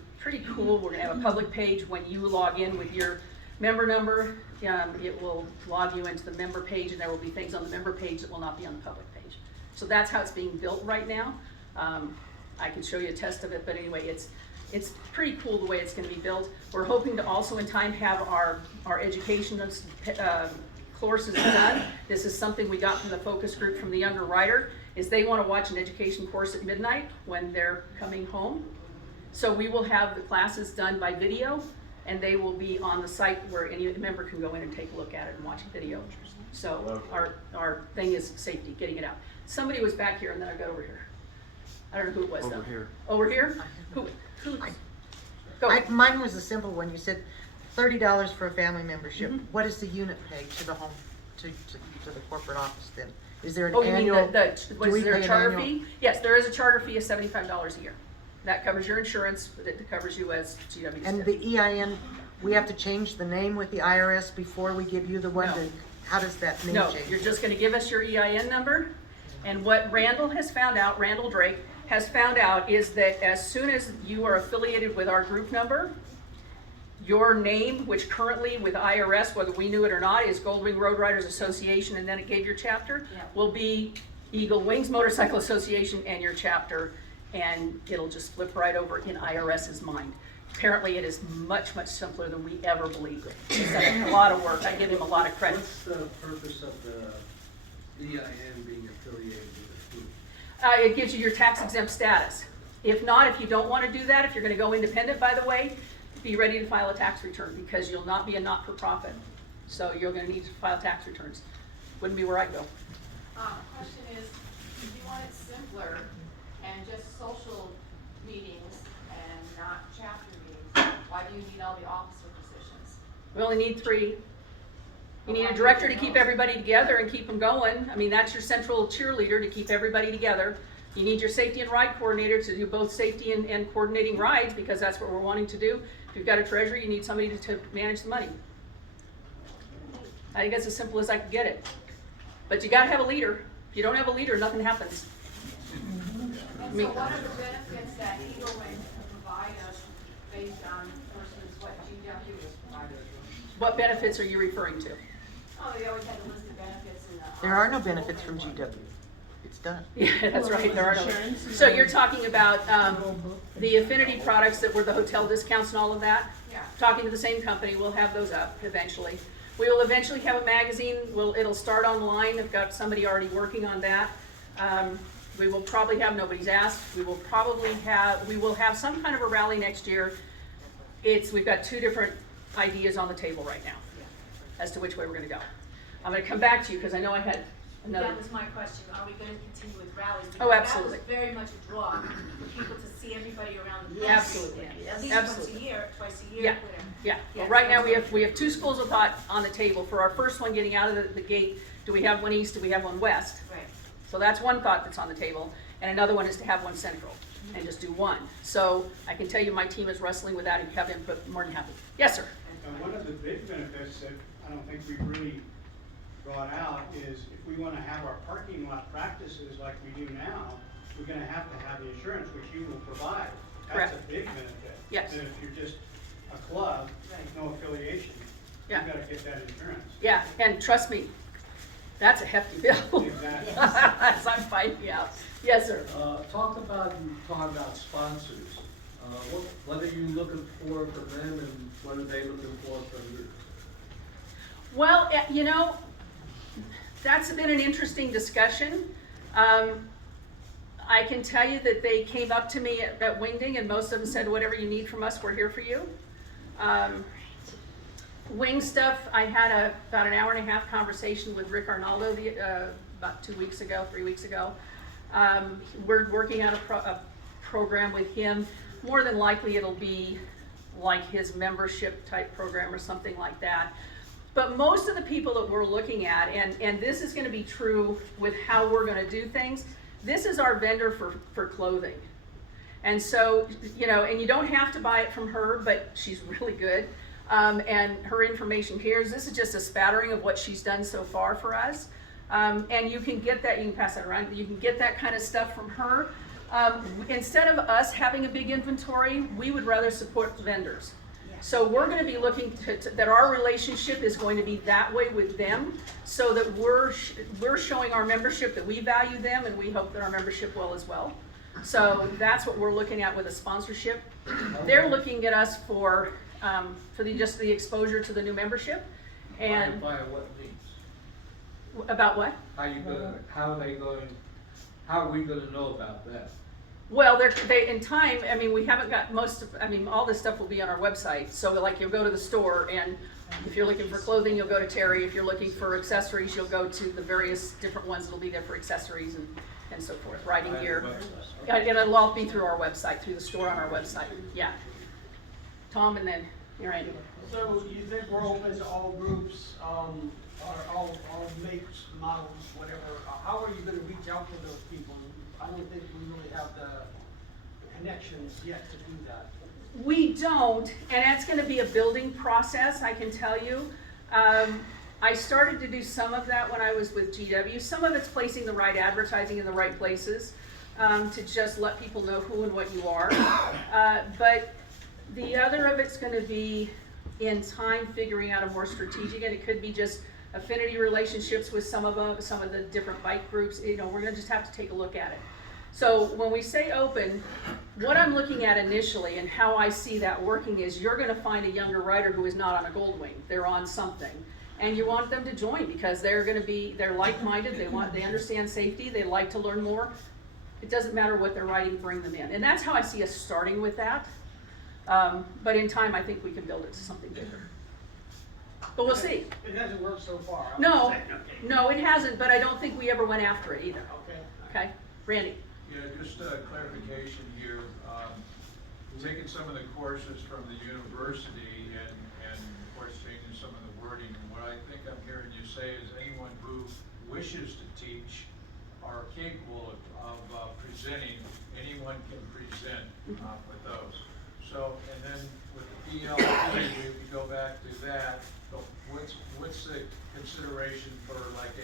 cool. We're gonna have a public page when you log in with your member number. It will log you into the member page, and there will be things on the member page that will not be on the public page. So that's how it's being built right now. I can show you a test of it, but anyway, it's pretty cool the way it's gonna be built. We're hoping to also in time have our education courses done. This is something we got from the focus group from the younger rider, is they wanna watch an education course at midnight when they're coming home. So we will have the classes done by video, and they will be on the site where any member can go in and take a look at it and watch a video. So our thing is safety, getting it out. Somebody was back here, and then I got over here. I don't know who it was though. Over here. Over here? Who? Go. Mine was a simple one. You said $30 for a family membership. Mhm. What is the unit pay to the home, to the corporate office then? Is there an Oh, you mean annual? was there a pay an charter annual? fee? Yes, there is a charter fee of $75 a year. That covers your insurance, that covers you as GW. And the EIN, we have to change the name with the IRS before we give you the one No. to, how does that name No, change? you're just gonna give us your EIN number, and what Randall has found out, Randall Drake, has found out is that as soon as you are affiliated with our group number, your name, which currently with IRS, whether we knew it or not, is Goldwing Road Riders Association, and then it gave your chapter, will be Eagle Wings Motorcycle Association and your chapter, and it'll just flip right over in IRS's mind. Apparently it is much, much simpler than we ever believed it. He's done a lot of work. I give him a lot of credit. What's the purpose of the EIN being affiliated with a group? It gives you your tax exempt status. If not, if you don't want to do that, if you're going to go independent, by the way, be ready to file a tax return, because you'll not be a not-for-profit. So you're going to need to file tax returns. Wouldn't be where I go. Question is, if you want it simpler and just social meetings and not chapter meetings, why do you need all the officer positions? We only need 3. You need a director to keep everybody together and keep them going. I mean, that's your central cheerleader to keep everybody together. You need your safety and ride coordinator to do both safety and coordinating rides, because that's what we're wanting to do. If you've got a treasurer, you need somebody to manage the money. I think that's as simple as I can get it. But you gotta have a leader. If you don't have a leader, nothing happens. And so what are the benefits that Eagle Wings can provide us based on versus what GW is providing? What benefits are you referring to? Oh, they always had a list of benefits in the. There are no benefits from GW. It's done. Yeah, that's right, there are no. So you're talking about the affinity products that were the hotel discounts and all of that? Yeah. Talking to the same company, we'll have those up eventually. We will eventually have a magazine, it'll start online, I've got somebody already working on that. We will probably have, nobody's asked, we will have some kind of a rally next year. We've got 2 different ideas on the table right now as to which way we're gonna go. I'm gonna come back to you, because I know I had another. That was my question, are we gonna continue with rallies? Oh, Because absolutely. That was very much a draw for people to see everybody around the country. Absolutely. At least Absolutely. once a year, twice a year. Yeah, whatever. yeah. Well, Yes. right now we have 2 schools of thought on the table. For our first one getting out of the gate, do we have one east, do we have one west? Right. So that's one thought that's on the table. And another one is to have one central and just do one. So I can tell you my team is wrestling with that, and have input, more than happy. Yes, sir. One of the big benefits that I don't think we've really brought out is if we want to have our parking lot practices like we do now, we're going to have the insurance, which you will provide. That's a Correct. big benefit. Yes. And if you're just a club, Right. no affiliation, Yeah. you've got to get that insurance. Yeah, and trust me, that's a hefty bill. Exactly. As I'm finding out. Yes, sir. Talking about sponsors. What are you looking for from them, and what are they looking for from you? Well, you know, that's been an interesting discussion. I can tell you that they came up to me at Wingding, and most of them said, whatever you need from us, we're here for you. Wing stuff, I had about an hour and a half conversation with Rick Arnaldo about 3 weeks ago. We're working on a program with him. More than likely it'll be like his membership type program or something like that. But most of the people that we're looking at, and this is gonna be true with how we're gonna do things, this is our vendor for clothing. And so, you know, and you don't have to buy it from her, but she's really good. And her information here is, this is just a spattering of what she's done so far for us. And you can get that, you can pass that around, you can get that kind of stuff from her. Instead of us having a big inventory, we would rather support vendors. So we're gonna be looking that our relationship is going to be that way with them, so that we're showing our membership that we value them, and we hope that our membership will as well. So that's what we're looking at with a sponsorship. They're looking at us for just the exposure to the new membership, and Via what means? about what? How are we gonna know about that? Well, they in time, I mean, we haven't got all this stuff will be on our website. So like you'll go to the store, and if you're looking for clothing, you'll go to Terry. If you're looking for accessories, you'll go to the various different ones that'll be there for accessories and so forth, riding gear. And it'll all be through our website, through the store on our website, yeah. Tom, and then you're Andy. So you think we're open to all groups, or all makes, models, whatever? How are you gonna reach out to those people? I don't think we really have the connections yet to do that. We don't, and that's gonna be a building process, I can tell you. I started to do some of that when I was with GW. Some of it's placing the right advertising in the right places, to just let people know who and what you are. But the other of it's gonna be in time figuring out a more strategic, and it could be just affinity relationships with some of the different bike groups. You know, we're gonna just have to take a look at it. So when we say open, what I'm looking at initially and how I see that working is you're gonna find a younger rider who is not on a Goldwing, they're on something. And you want them to join because they're like-minded, they understand safety, they like to learn more. It doesn't matter what they're riding, bring them in. And that's how I see us starting with that. But in time, I think we can build it to something bigger. But we'll see. It hasn't worked so far. I'm No, just saying, okay. no, it hasn't, but I don't think we ever went after it either. Okay. Okay, Randy? Yeah, just a clarification here. Taking some of the courses from the university and of course changing some of the wording. And what I think I'm hearing you say is anyone who wishes to teach are capable of presenting. Anyone can present with those. So, and then with the PLP, if we go back to that, what's the consideration for like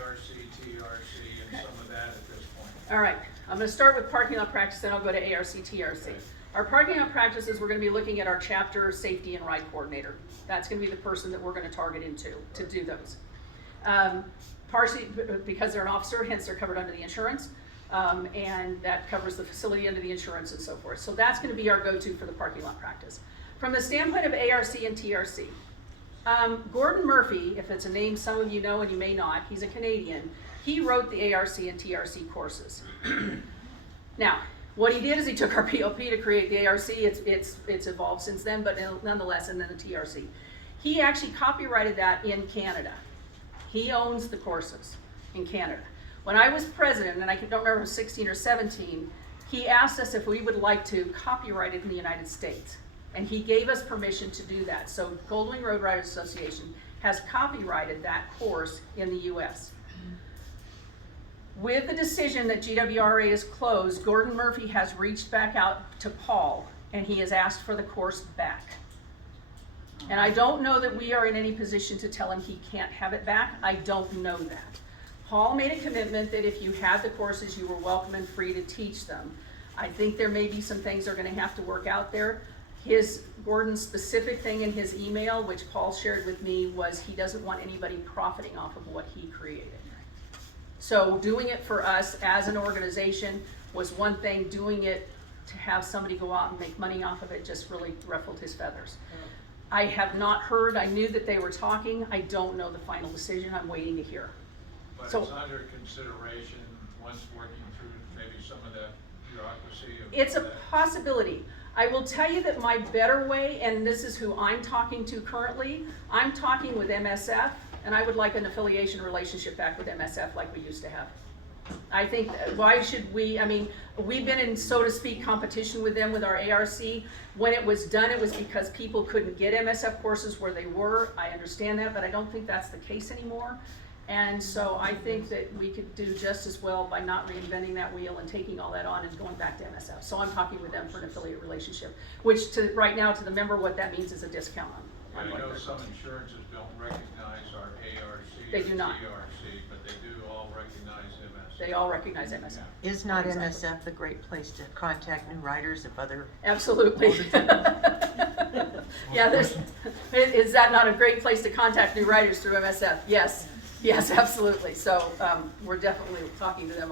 ARC, TRC, and some of that at this point? All right, I'm gonna start with parking lot practice, then I'll go to ARC, TRC. Our parking lot practices, we're gonna be looking at our chapter safety and ride coordinator. That's gonna be the person that we're gonna target to do those. Partially because they're an officer, hence they're covered under the insurance, and that covers the facility under the insurance and so forth. So that's gonna be our go-to for the parking lot practice. From the standpoint of ARC and TRC, Gordon Murphy, if it's a name some of you know and you may not, he's a Canadian. He wrote the ARC and TRC courses. Now, what he did is he took our PLP to create the ARC. It's evolved since then, but nonetheless, and then the TRC. He actually copyrighted that in Canada. He owns the courses in Canada. When I was president, and I don't remember if it was 16 or 17, he asked us if we would like to copyright it in the United States. And he gave us permission to do that. So Goldwing Road Riders Association has copyrighted that course in the US. With the decision that GWRA is closed, Gordon Murphy has reached back out to Paul and he has asked for the course back. And I don't know that we are in any position to tell him he can't have it back. I don't know that. Paul made a commitment that if you had the courses, you were welcome and free to teach them. I think there may be some things they're gonna have to work out there. Gordon's specific thing in his email, which Paul shared with me, was he doesn't want anybody profiting off of what he created. So doing it for us as an organization was one thing. Doing it to have somebody go out and make money off of it just really ruffled his feathers. I have not heard, I knew that they were talking. I don't know the final decision. I'm waiting to hear. But So- it's under consideration once working through maybe some of the bureaucracy of It's a that. possibility. I will tell you that my better way, and this is who I'm talking to currently, I'm talking with MSF, and I would like an affiliation relationship back with MSF like we used to have. I think, why should we, I mean, we've been in, so to speak, competition with them with our ARC. When it was done, it was because people couldn't get MSF courses where they were. I understand that, but I don't think that's the case anymore. And so I think that we could do just as well by not reinventing that wheel and taking all that on and going back to MSF. So I'm talking with them for an affiliate relationship, which right now to the member, what that means is a discount I know some insurances don't recognize our ARC They or do not. TRC, but they do all recognize MS. They all recognize MSF. Is not NSF the great place to contact new riders if other, Absolutely. Yeah, is that not a great place to contact new writers through MSF? Yes, yes, absolutely. So we're definitely talking to them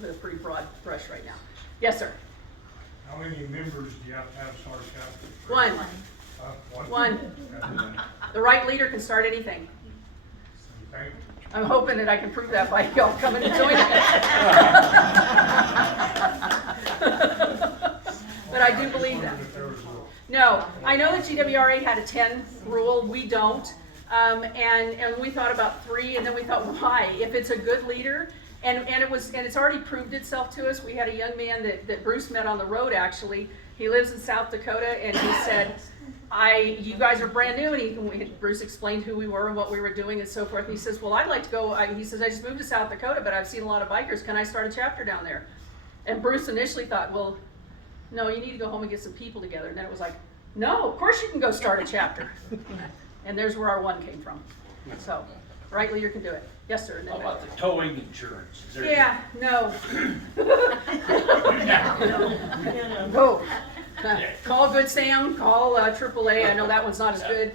with a pretty broad brush right now. Yes, sir. How many members do you have to have start a chapter? One. One. The right leader can start anything. Okay. I'm hoping that I can prove that by y'all coming and joining us. But I do believe that. No, I know that GWRA had a 10 rule, we don't. And we thought about 3, and then we thought, why? If it's a good leader, and it's already proved itself to us. We had a young man that Bruce met on the road, actually. He lives in South Dakota, and he said, you guys are brand new, and Bruce explained who we were and what we were doing and so forth. And he says, well, I'd like to go, he says, I just moved to South Dakota, but I've seen a lot of bikers. Can I start a chapter down there? And Bruce initially thought, well, no, you need to go home and get some people together. And then it was like, no, of course you can go start a chapter. And there's where our 1 came from. So, right leader can do it. Yes, sir. How about the towing insurance? Is there- Yeah, no. Go. Call Good Sam, call AAA. I know that one's not as good.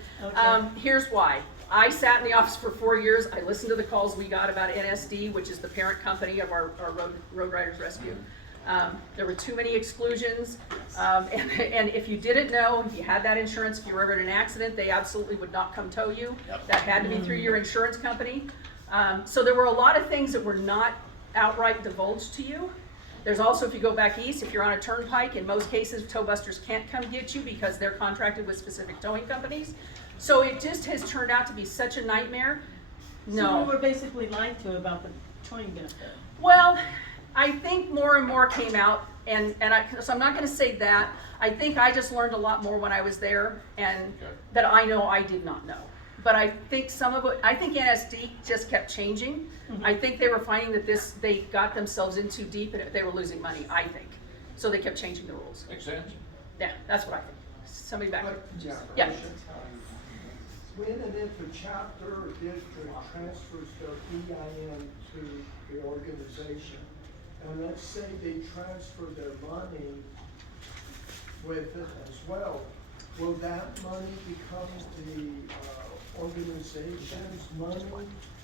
Here's why. I sat in the office for 4 years. I listened to the calls we got about NSD, which is the parent company of our Road Riders Rescue. There were too many exclusions, and if you didn't know, if you had that insurance, if you were ever in an accident, they absolutely would not come tow you. That had to be through your insurance company. So there were a lot of things that were not outright divulged to you. There's also, if you go back east, if you're on a turnpike, in most cases, tow busters can't come get you because they're contracted with specific towing companies. So it just has turned out to be such a nightmare. No. So we were basically lied to about the towing benefit. Well, I think more and more came out, so I'm not going to say that. I think I just learned a lot more when I was there, and that I know I did not know. But I think some of it, I think NSD just kept changing. Mm-hmm. I think they were finding that they got themselves in too deep and they were losing money, I think. So they kept changing the rules. Makes sense. Yeah, that's what I think. Somebody back there. Yeah. Yeah. When and if a chapter or district transfers their EIN to the organization, and let's say they transfer their money with it as well, will that money become the organization's money,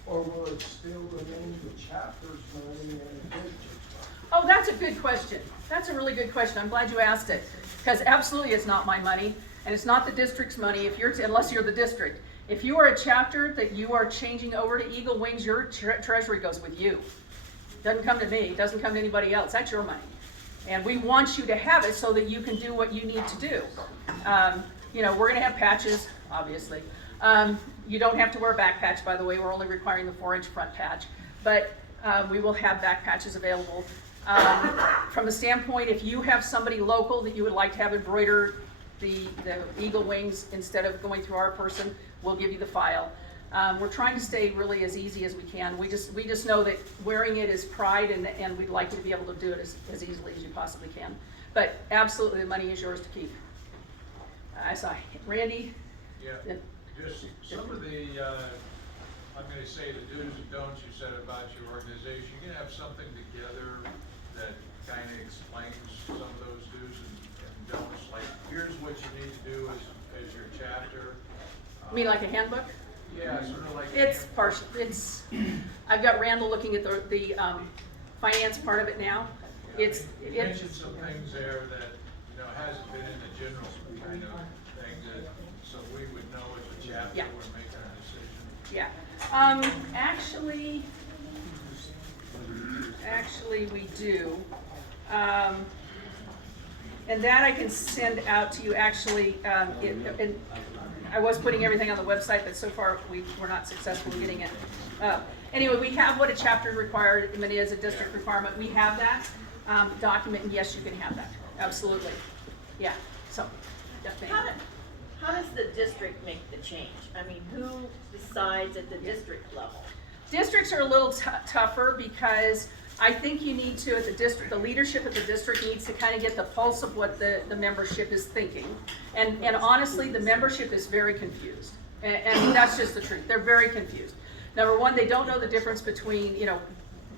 or will it still remain the chapter's money and the district's money? Oh, that's a good question. That's a really good question. I'm glad you asked it. Because absolutely it's not my money, and it's not the district's money unless you're the district. If you are a chapter that you are changing over to Eagle Wings, your treasury goes with you. Doesn't come to me, doesn't come to anybody else. That's your money. And we want you to have it so that you can do what you need to do. We're gonna have patches, obviously. You don't have to wear a back patch, by the way. We're only requiring the 4-inch front patch. But we will have back patches available. From the standpoint, if you have somebody local that you would like to have embroider the Eagle Wings instead of going through our person, we'll give you the file. We're trying to stay really as easy as we can. We just know that wearing it is pride, and we'd like you to be able to do it as easily as you possibly can. But absolutely, the money is yours to keep. I saw Randy. Yeah, just some of the, I'm gonna say the do's and don'ts you said about your organization. You can have something together that kinda explains some of those do's and don'ts, like, here's what you need to do as your chapter. You mean like a handbook? Yeah, sort of like. It's partial. I've got Randall looking at the finance part of it now. You mentioned some things there that, hasn't been in the general kind of thing that, so we would know as a chapter Yeah. we're making a decision. Yeah. Actually we do. And that I can send out to you. Actually, I was putting everything on the website, but so far we're not successful in getting it. Anyway, we have what a chapter requirement is, a district requirement. We have that document, and yes, you can have that. Absolutely. Yeah. So, definitely. How does the district make the change? I mean, who decides at the district level? Districts are a little tougher because I think you need to, at the district, the leadership at the district needs to kind of get the pulse of what the membership is thinking. And honestly, the membership is very confused. And that's just the truth. They're very confused. Number one, they don't know the difference between,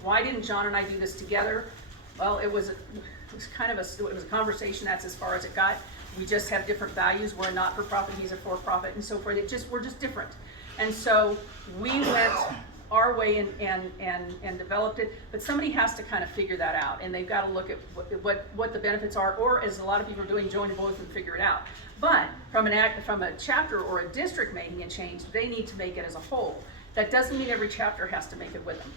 why didn't John and I do this together? Well, it was kind of it was a conversation, that's as far as it got. We just have different values. We're a not-for-profit, he's a for-profit, and so forth. We're just different. And so we went our way and developed it, but somebody has to kind of figure that out, and they've got to look at what the benefits are, or as a lot of people are doing, join both and figure it out. But from a chapter or a district making a change, they need to make it as a whole. That doesn't mean every chapter has to make it with them.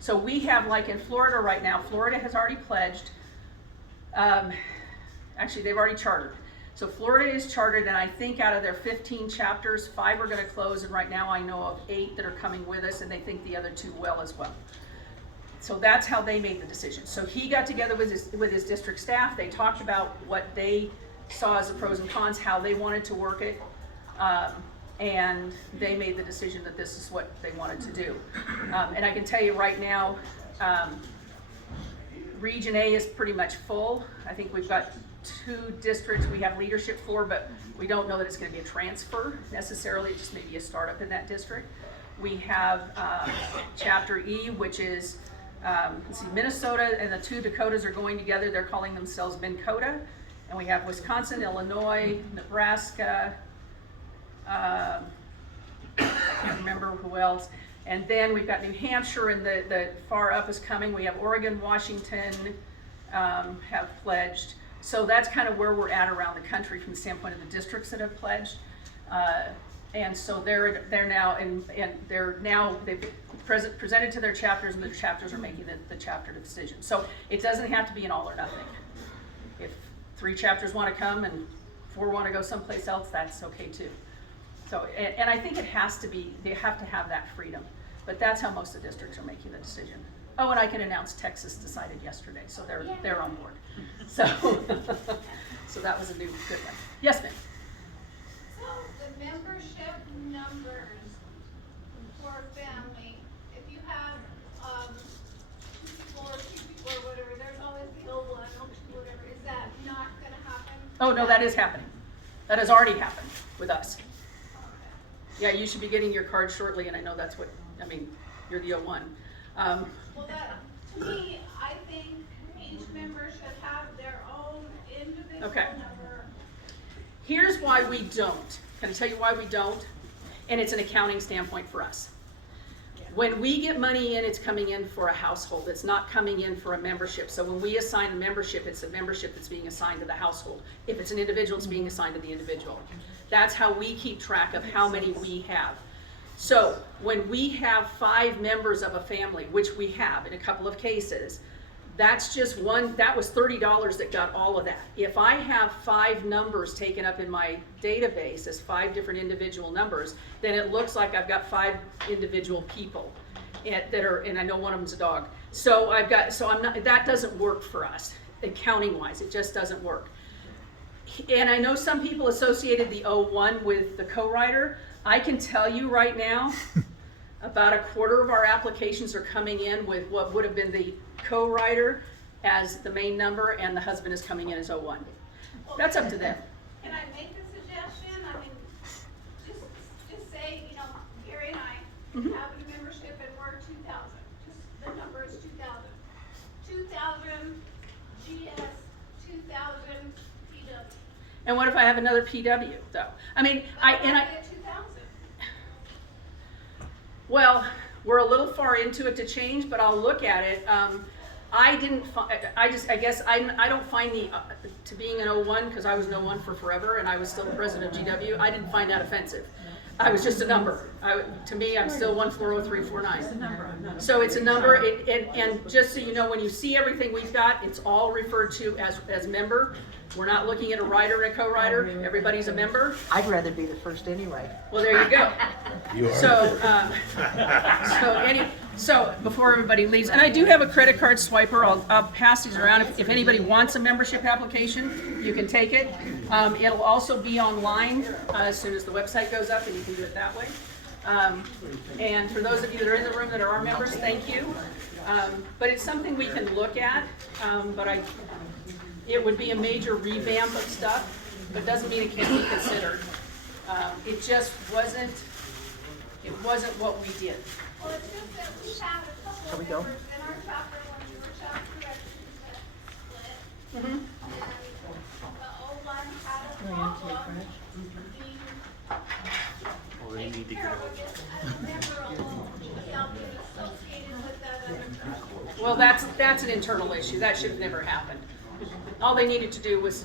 So we have, like in Florida right now, Florida has already pledged, actually they've already chartered. So Florida is chartered, and I think out of their 15 chapters, 5 are going to close, and right now I know of 8 that are coming with us, and they think the other 2 will as well. So that's how they made the decision. So he got together with his district staff. They talked about what they saw as the pros and cons, how they wanted to work it, and they made the decision that this is what they wanted to do. And I can tell you right now, Region A is pretty much full. I think we've got 2 districts we have leadership for, but we don't know that it's going to be a transfer necessarily, just maybe a startup in that district. We have Chapter E, which is, let's see, Minnesota and the 2 Dakotas are going together. They're calling themselves Minkota. And we have Wisconsin, Illinois, Nebraska, I can't remember who else. And then we've got New Hampshire, and the far up is coming. We have Oregon, Washington have pledged. So that's kind of where we're at around the country from the standpoint of the districts that have pledged. And so they're now, they've presented to their chapters, and their chapters are making the chapter decision. So it doesn't have to be an all or nothing. If 3 chapters want to come and 4 want to go someplace else, that's okay too. So, and I think it has to be, they have to have that freedom. But that's how most of the districts are making the decision. Oh, and I can announce Texas decided yesterday, so they're on board. So, so that was a new good one. Yes, ma'am. So the membership numbers for a family, if you have 2 people or 3 people or whatever, there's always the O1, O2, whatever. Is that not going to happen? Oh, no, that is happening. That has already happened with us. Yeah, you should be getting your card shortly, and I know that's what, you're the O1. Well, that, to me, I think each member should have their own individual number. Here's why we don't. Can I tell you why we don't? And it's an accounting standpoint for us. When we get money in, it's coming in for a household. It's not coming in for a membership. So when we assign a membership, it's a membership that's being assigned to the household. If it's an individual, it's being assigned to the individual. That's how we keep track of how many we have. So when we have 5 members of a family, which we have in a couple of cases, that's just one, that was $30 that got all of that. If I have 5 numbers taken up in my database as 5 different individual numbers, then it looks like I've got 5 individual people that are, and I know one of them's a dog. So that doesn't work for us, accounting wise, it just doesn't work. And I know some people associated the O1 with the co-writer. I can tell you right now, about a quarter of our applications are coming in with what would have been the co-writer as the main number, and the husband is coming in as O1. That's up to them. Can I make a suggestion? Just say, Gary and I have a membership and we're 2,000. Just the number is 2,000. 2,000 GS, 2,000 PW. And what if I have another PW though? Well, we're a little far into it to change, but I'll look at it. I don't find to being an O1, because I was an O1 for forever and I was still the president of GW, I didn't find that offensive. I was just a number. To me, I'm still 140349. So it's a number, and just so you know, when you see everything we've got, it's all referred to as member. We're not looking at a writer and a co-writer. Everybody's a member. I'd rather be the first anyway. Well, there you go. You are. So before everybody leaves, and I do have a credit card swiper. I'll pass these around. If anybody wants a membership application, you can take it. It'll also be online as soon as the website goes up, and you can do it that way. And for those of you that are in the room that are our members, thank you. But it's something we can look at, it would be a major revamp of stuff, but doesn't mean it can't be considered. It just wasn't what we did. Well, it's just that we had a couple of members in our chapter when we were chapter directors that split. Mhm. And the old one had a problem being Well, they need to taken care get of just as a member alone without being associated with that other group. Well, that's an internal issue. That should have never happened. All they needed to do was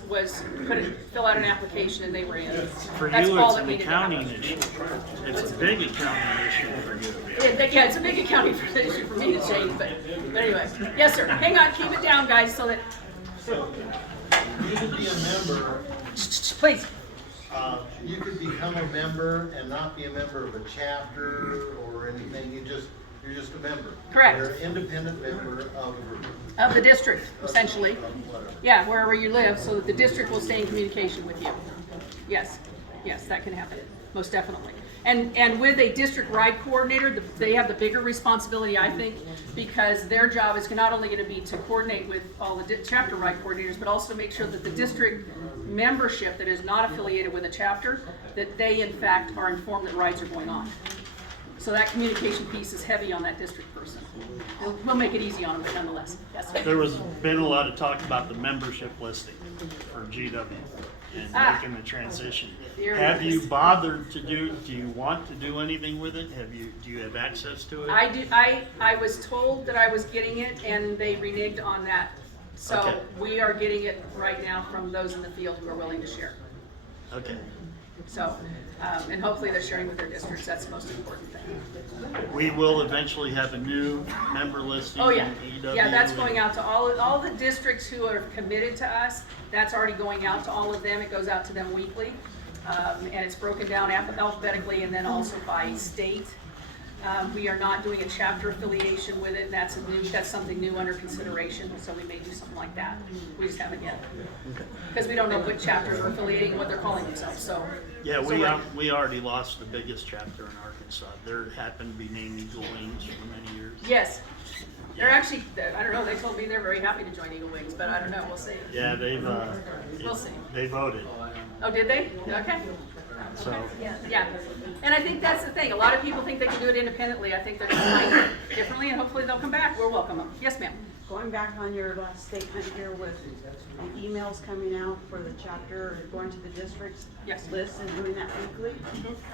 fill out an application and they were in. For That's you, all it's that an needed to happen. accounting issue. It's a big accounting issue for you. Yeah, it's a big accounting issue for me to change, but anyway. Yes, sir. Hang on, keep it down, guys, so that, You could be a member, please. you could become a member and not be a member of a chapter or anything, you're just a member. Correct. You're an independent member of a group. Of the district, essentially. Whatever. Yeah, wherever you live, so that the district will stay in communication with you. Yes, yes, that can happen, most definitely. And with a district ride coordinator, they have the bigger responsibility, I think, because their job is not only gonna be to coordinate with all the chapter ride coordinators, but also make sure that the district membership that is not affiliated with a chapter, that they in fact are informed that rides are going on. So that communication piece is heavy on that district person. We'll make it easy on them, but nonetheless, yes. There was been a lot of talk about the membership listing for GW and making the transition. Here it Have you is. bothered to do you want to do anything with it? Do you have access to it? I was told that I was getting it and they reneged on that. So Okay. we are getting it right now from those in the field who are willing to share. Okay. So, and hopefully they're sharing with their districts, that's the most important thing. We will eventually have a new member listing. Oh, yeah, in EW. yeah, that's going out to all the districts who are committed to us, that's already going out to all of them, it goes out to them weekly. And it's broken down alphabetically and then also by state. We are not doing a chapter affiliation with it, that's something new under consideration, so we may do something like that. We just haven't yet. Because we don't know what chapters are affiliating, what they're calling themselves, so. Yeah, so we already lost the biggest chapter in Arkansas. There happened to be named Eagle Wings for many years. Yes, they're actually, I don't know, they told me they're very happy to join Eagle Wings, but I don't know, we'll see. Yeah, We'll see. they voted. Oh, did they? Okay. So Yeah, and I think that's the thing, a lot of people think they can do it independently, I think they're gonna find it differently, and hopefully they'll come back, we'll welcome them. Yes, ma'am? Going back on your last statement here with the emails coming out for the chapter, going to the districts. Yes. Lists and doing that weekly.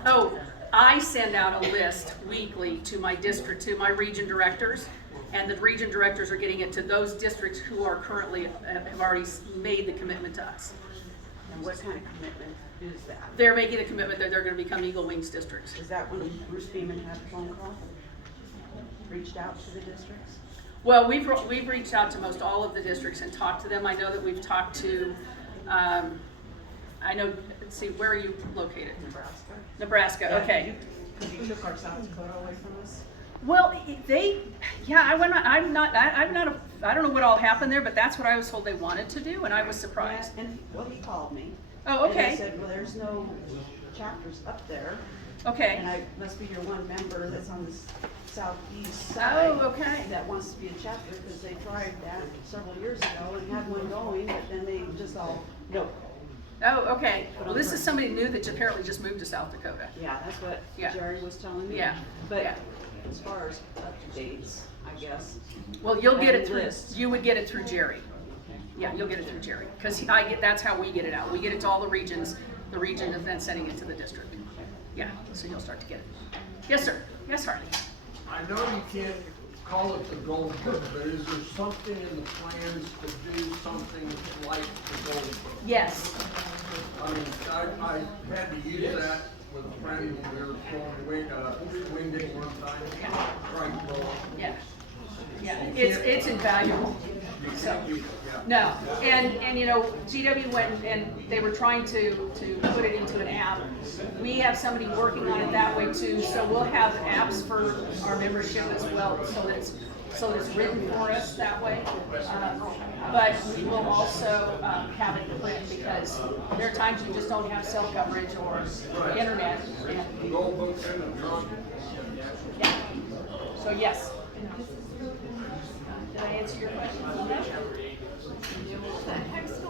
Oh, I send out a list weekly to my district, to my region directors, and the region directors are getting it to those districts who are currently, have already made the commitment to us. And what kind of commitment is that? They're making a commitment that they're gonna become Eagle Wings districts. Is that when Bruce Beeman had a phone call? Reached out to the districts? Well, we've reached out to most all of the districts and talked to them. I know that we've talked to, I know, let's see, where are you located? Nebraska. Nebraska, okay. Because you took our South Dakota away from us? Well, I don't know what all happened there, but that's what I was told they wanted to do, and I was surprised. And, well, he called me. Oh, And I okay, said, well, there's no chapters up there. okay. And I must be your one member that's on the southeast side. Oh, okay. That wants to be a chapter, because they tried that several years ago and had one going, but then they just all, no. Oh, okay. Well, this is somebody new that apparently just moved to South Dakota. Yeah, that's what Yeah. Jerry was telling me. Yeah, But yeah. as far as up to dates, I guess. Well, you'll get it through, List. you would get it through Jerry. Yeah, you'll get it through Jerry, because that's how we get it out. We get it to all the regions is then sending it to the district. Yeah, so you'll start to get it. Yes, sir. Yes, Harley. I know you can't call it the gold book, but is there something in the plans to do something like the gold book? Yes. I mean, I had to use that with a friend when we were going winging one time, right, roll. Yeah. Yeah, it's invaluable. So, no, and you know, GW went and they were trying to put it into an app. We have somebody working on it that way too, so we'll have apps for our membership as well, so that so it's written for us that way. But we will also have it in print because there are times you just don't have cell coverage or internet. And, yeah. So yes. Did I answer your question? The high school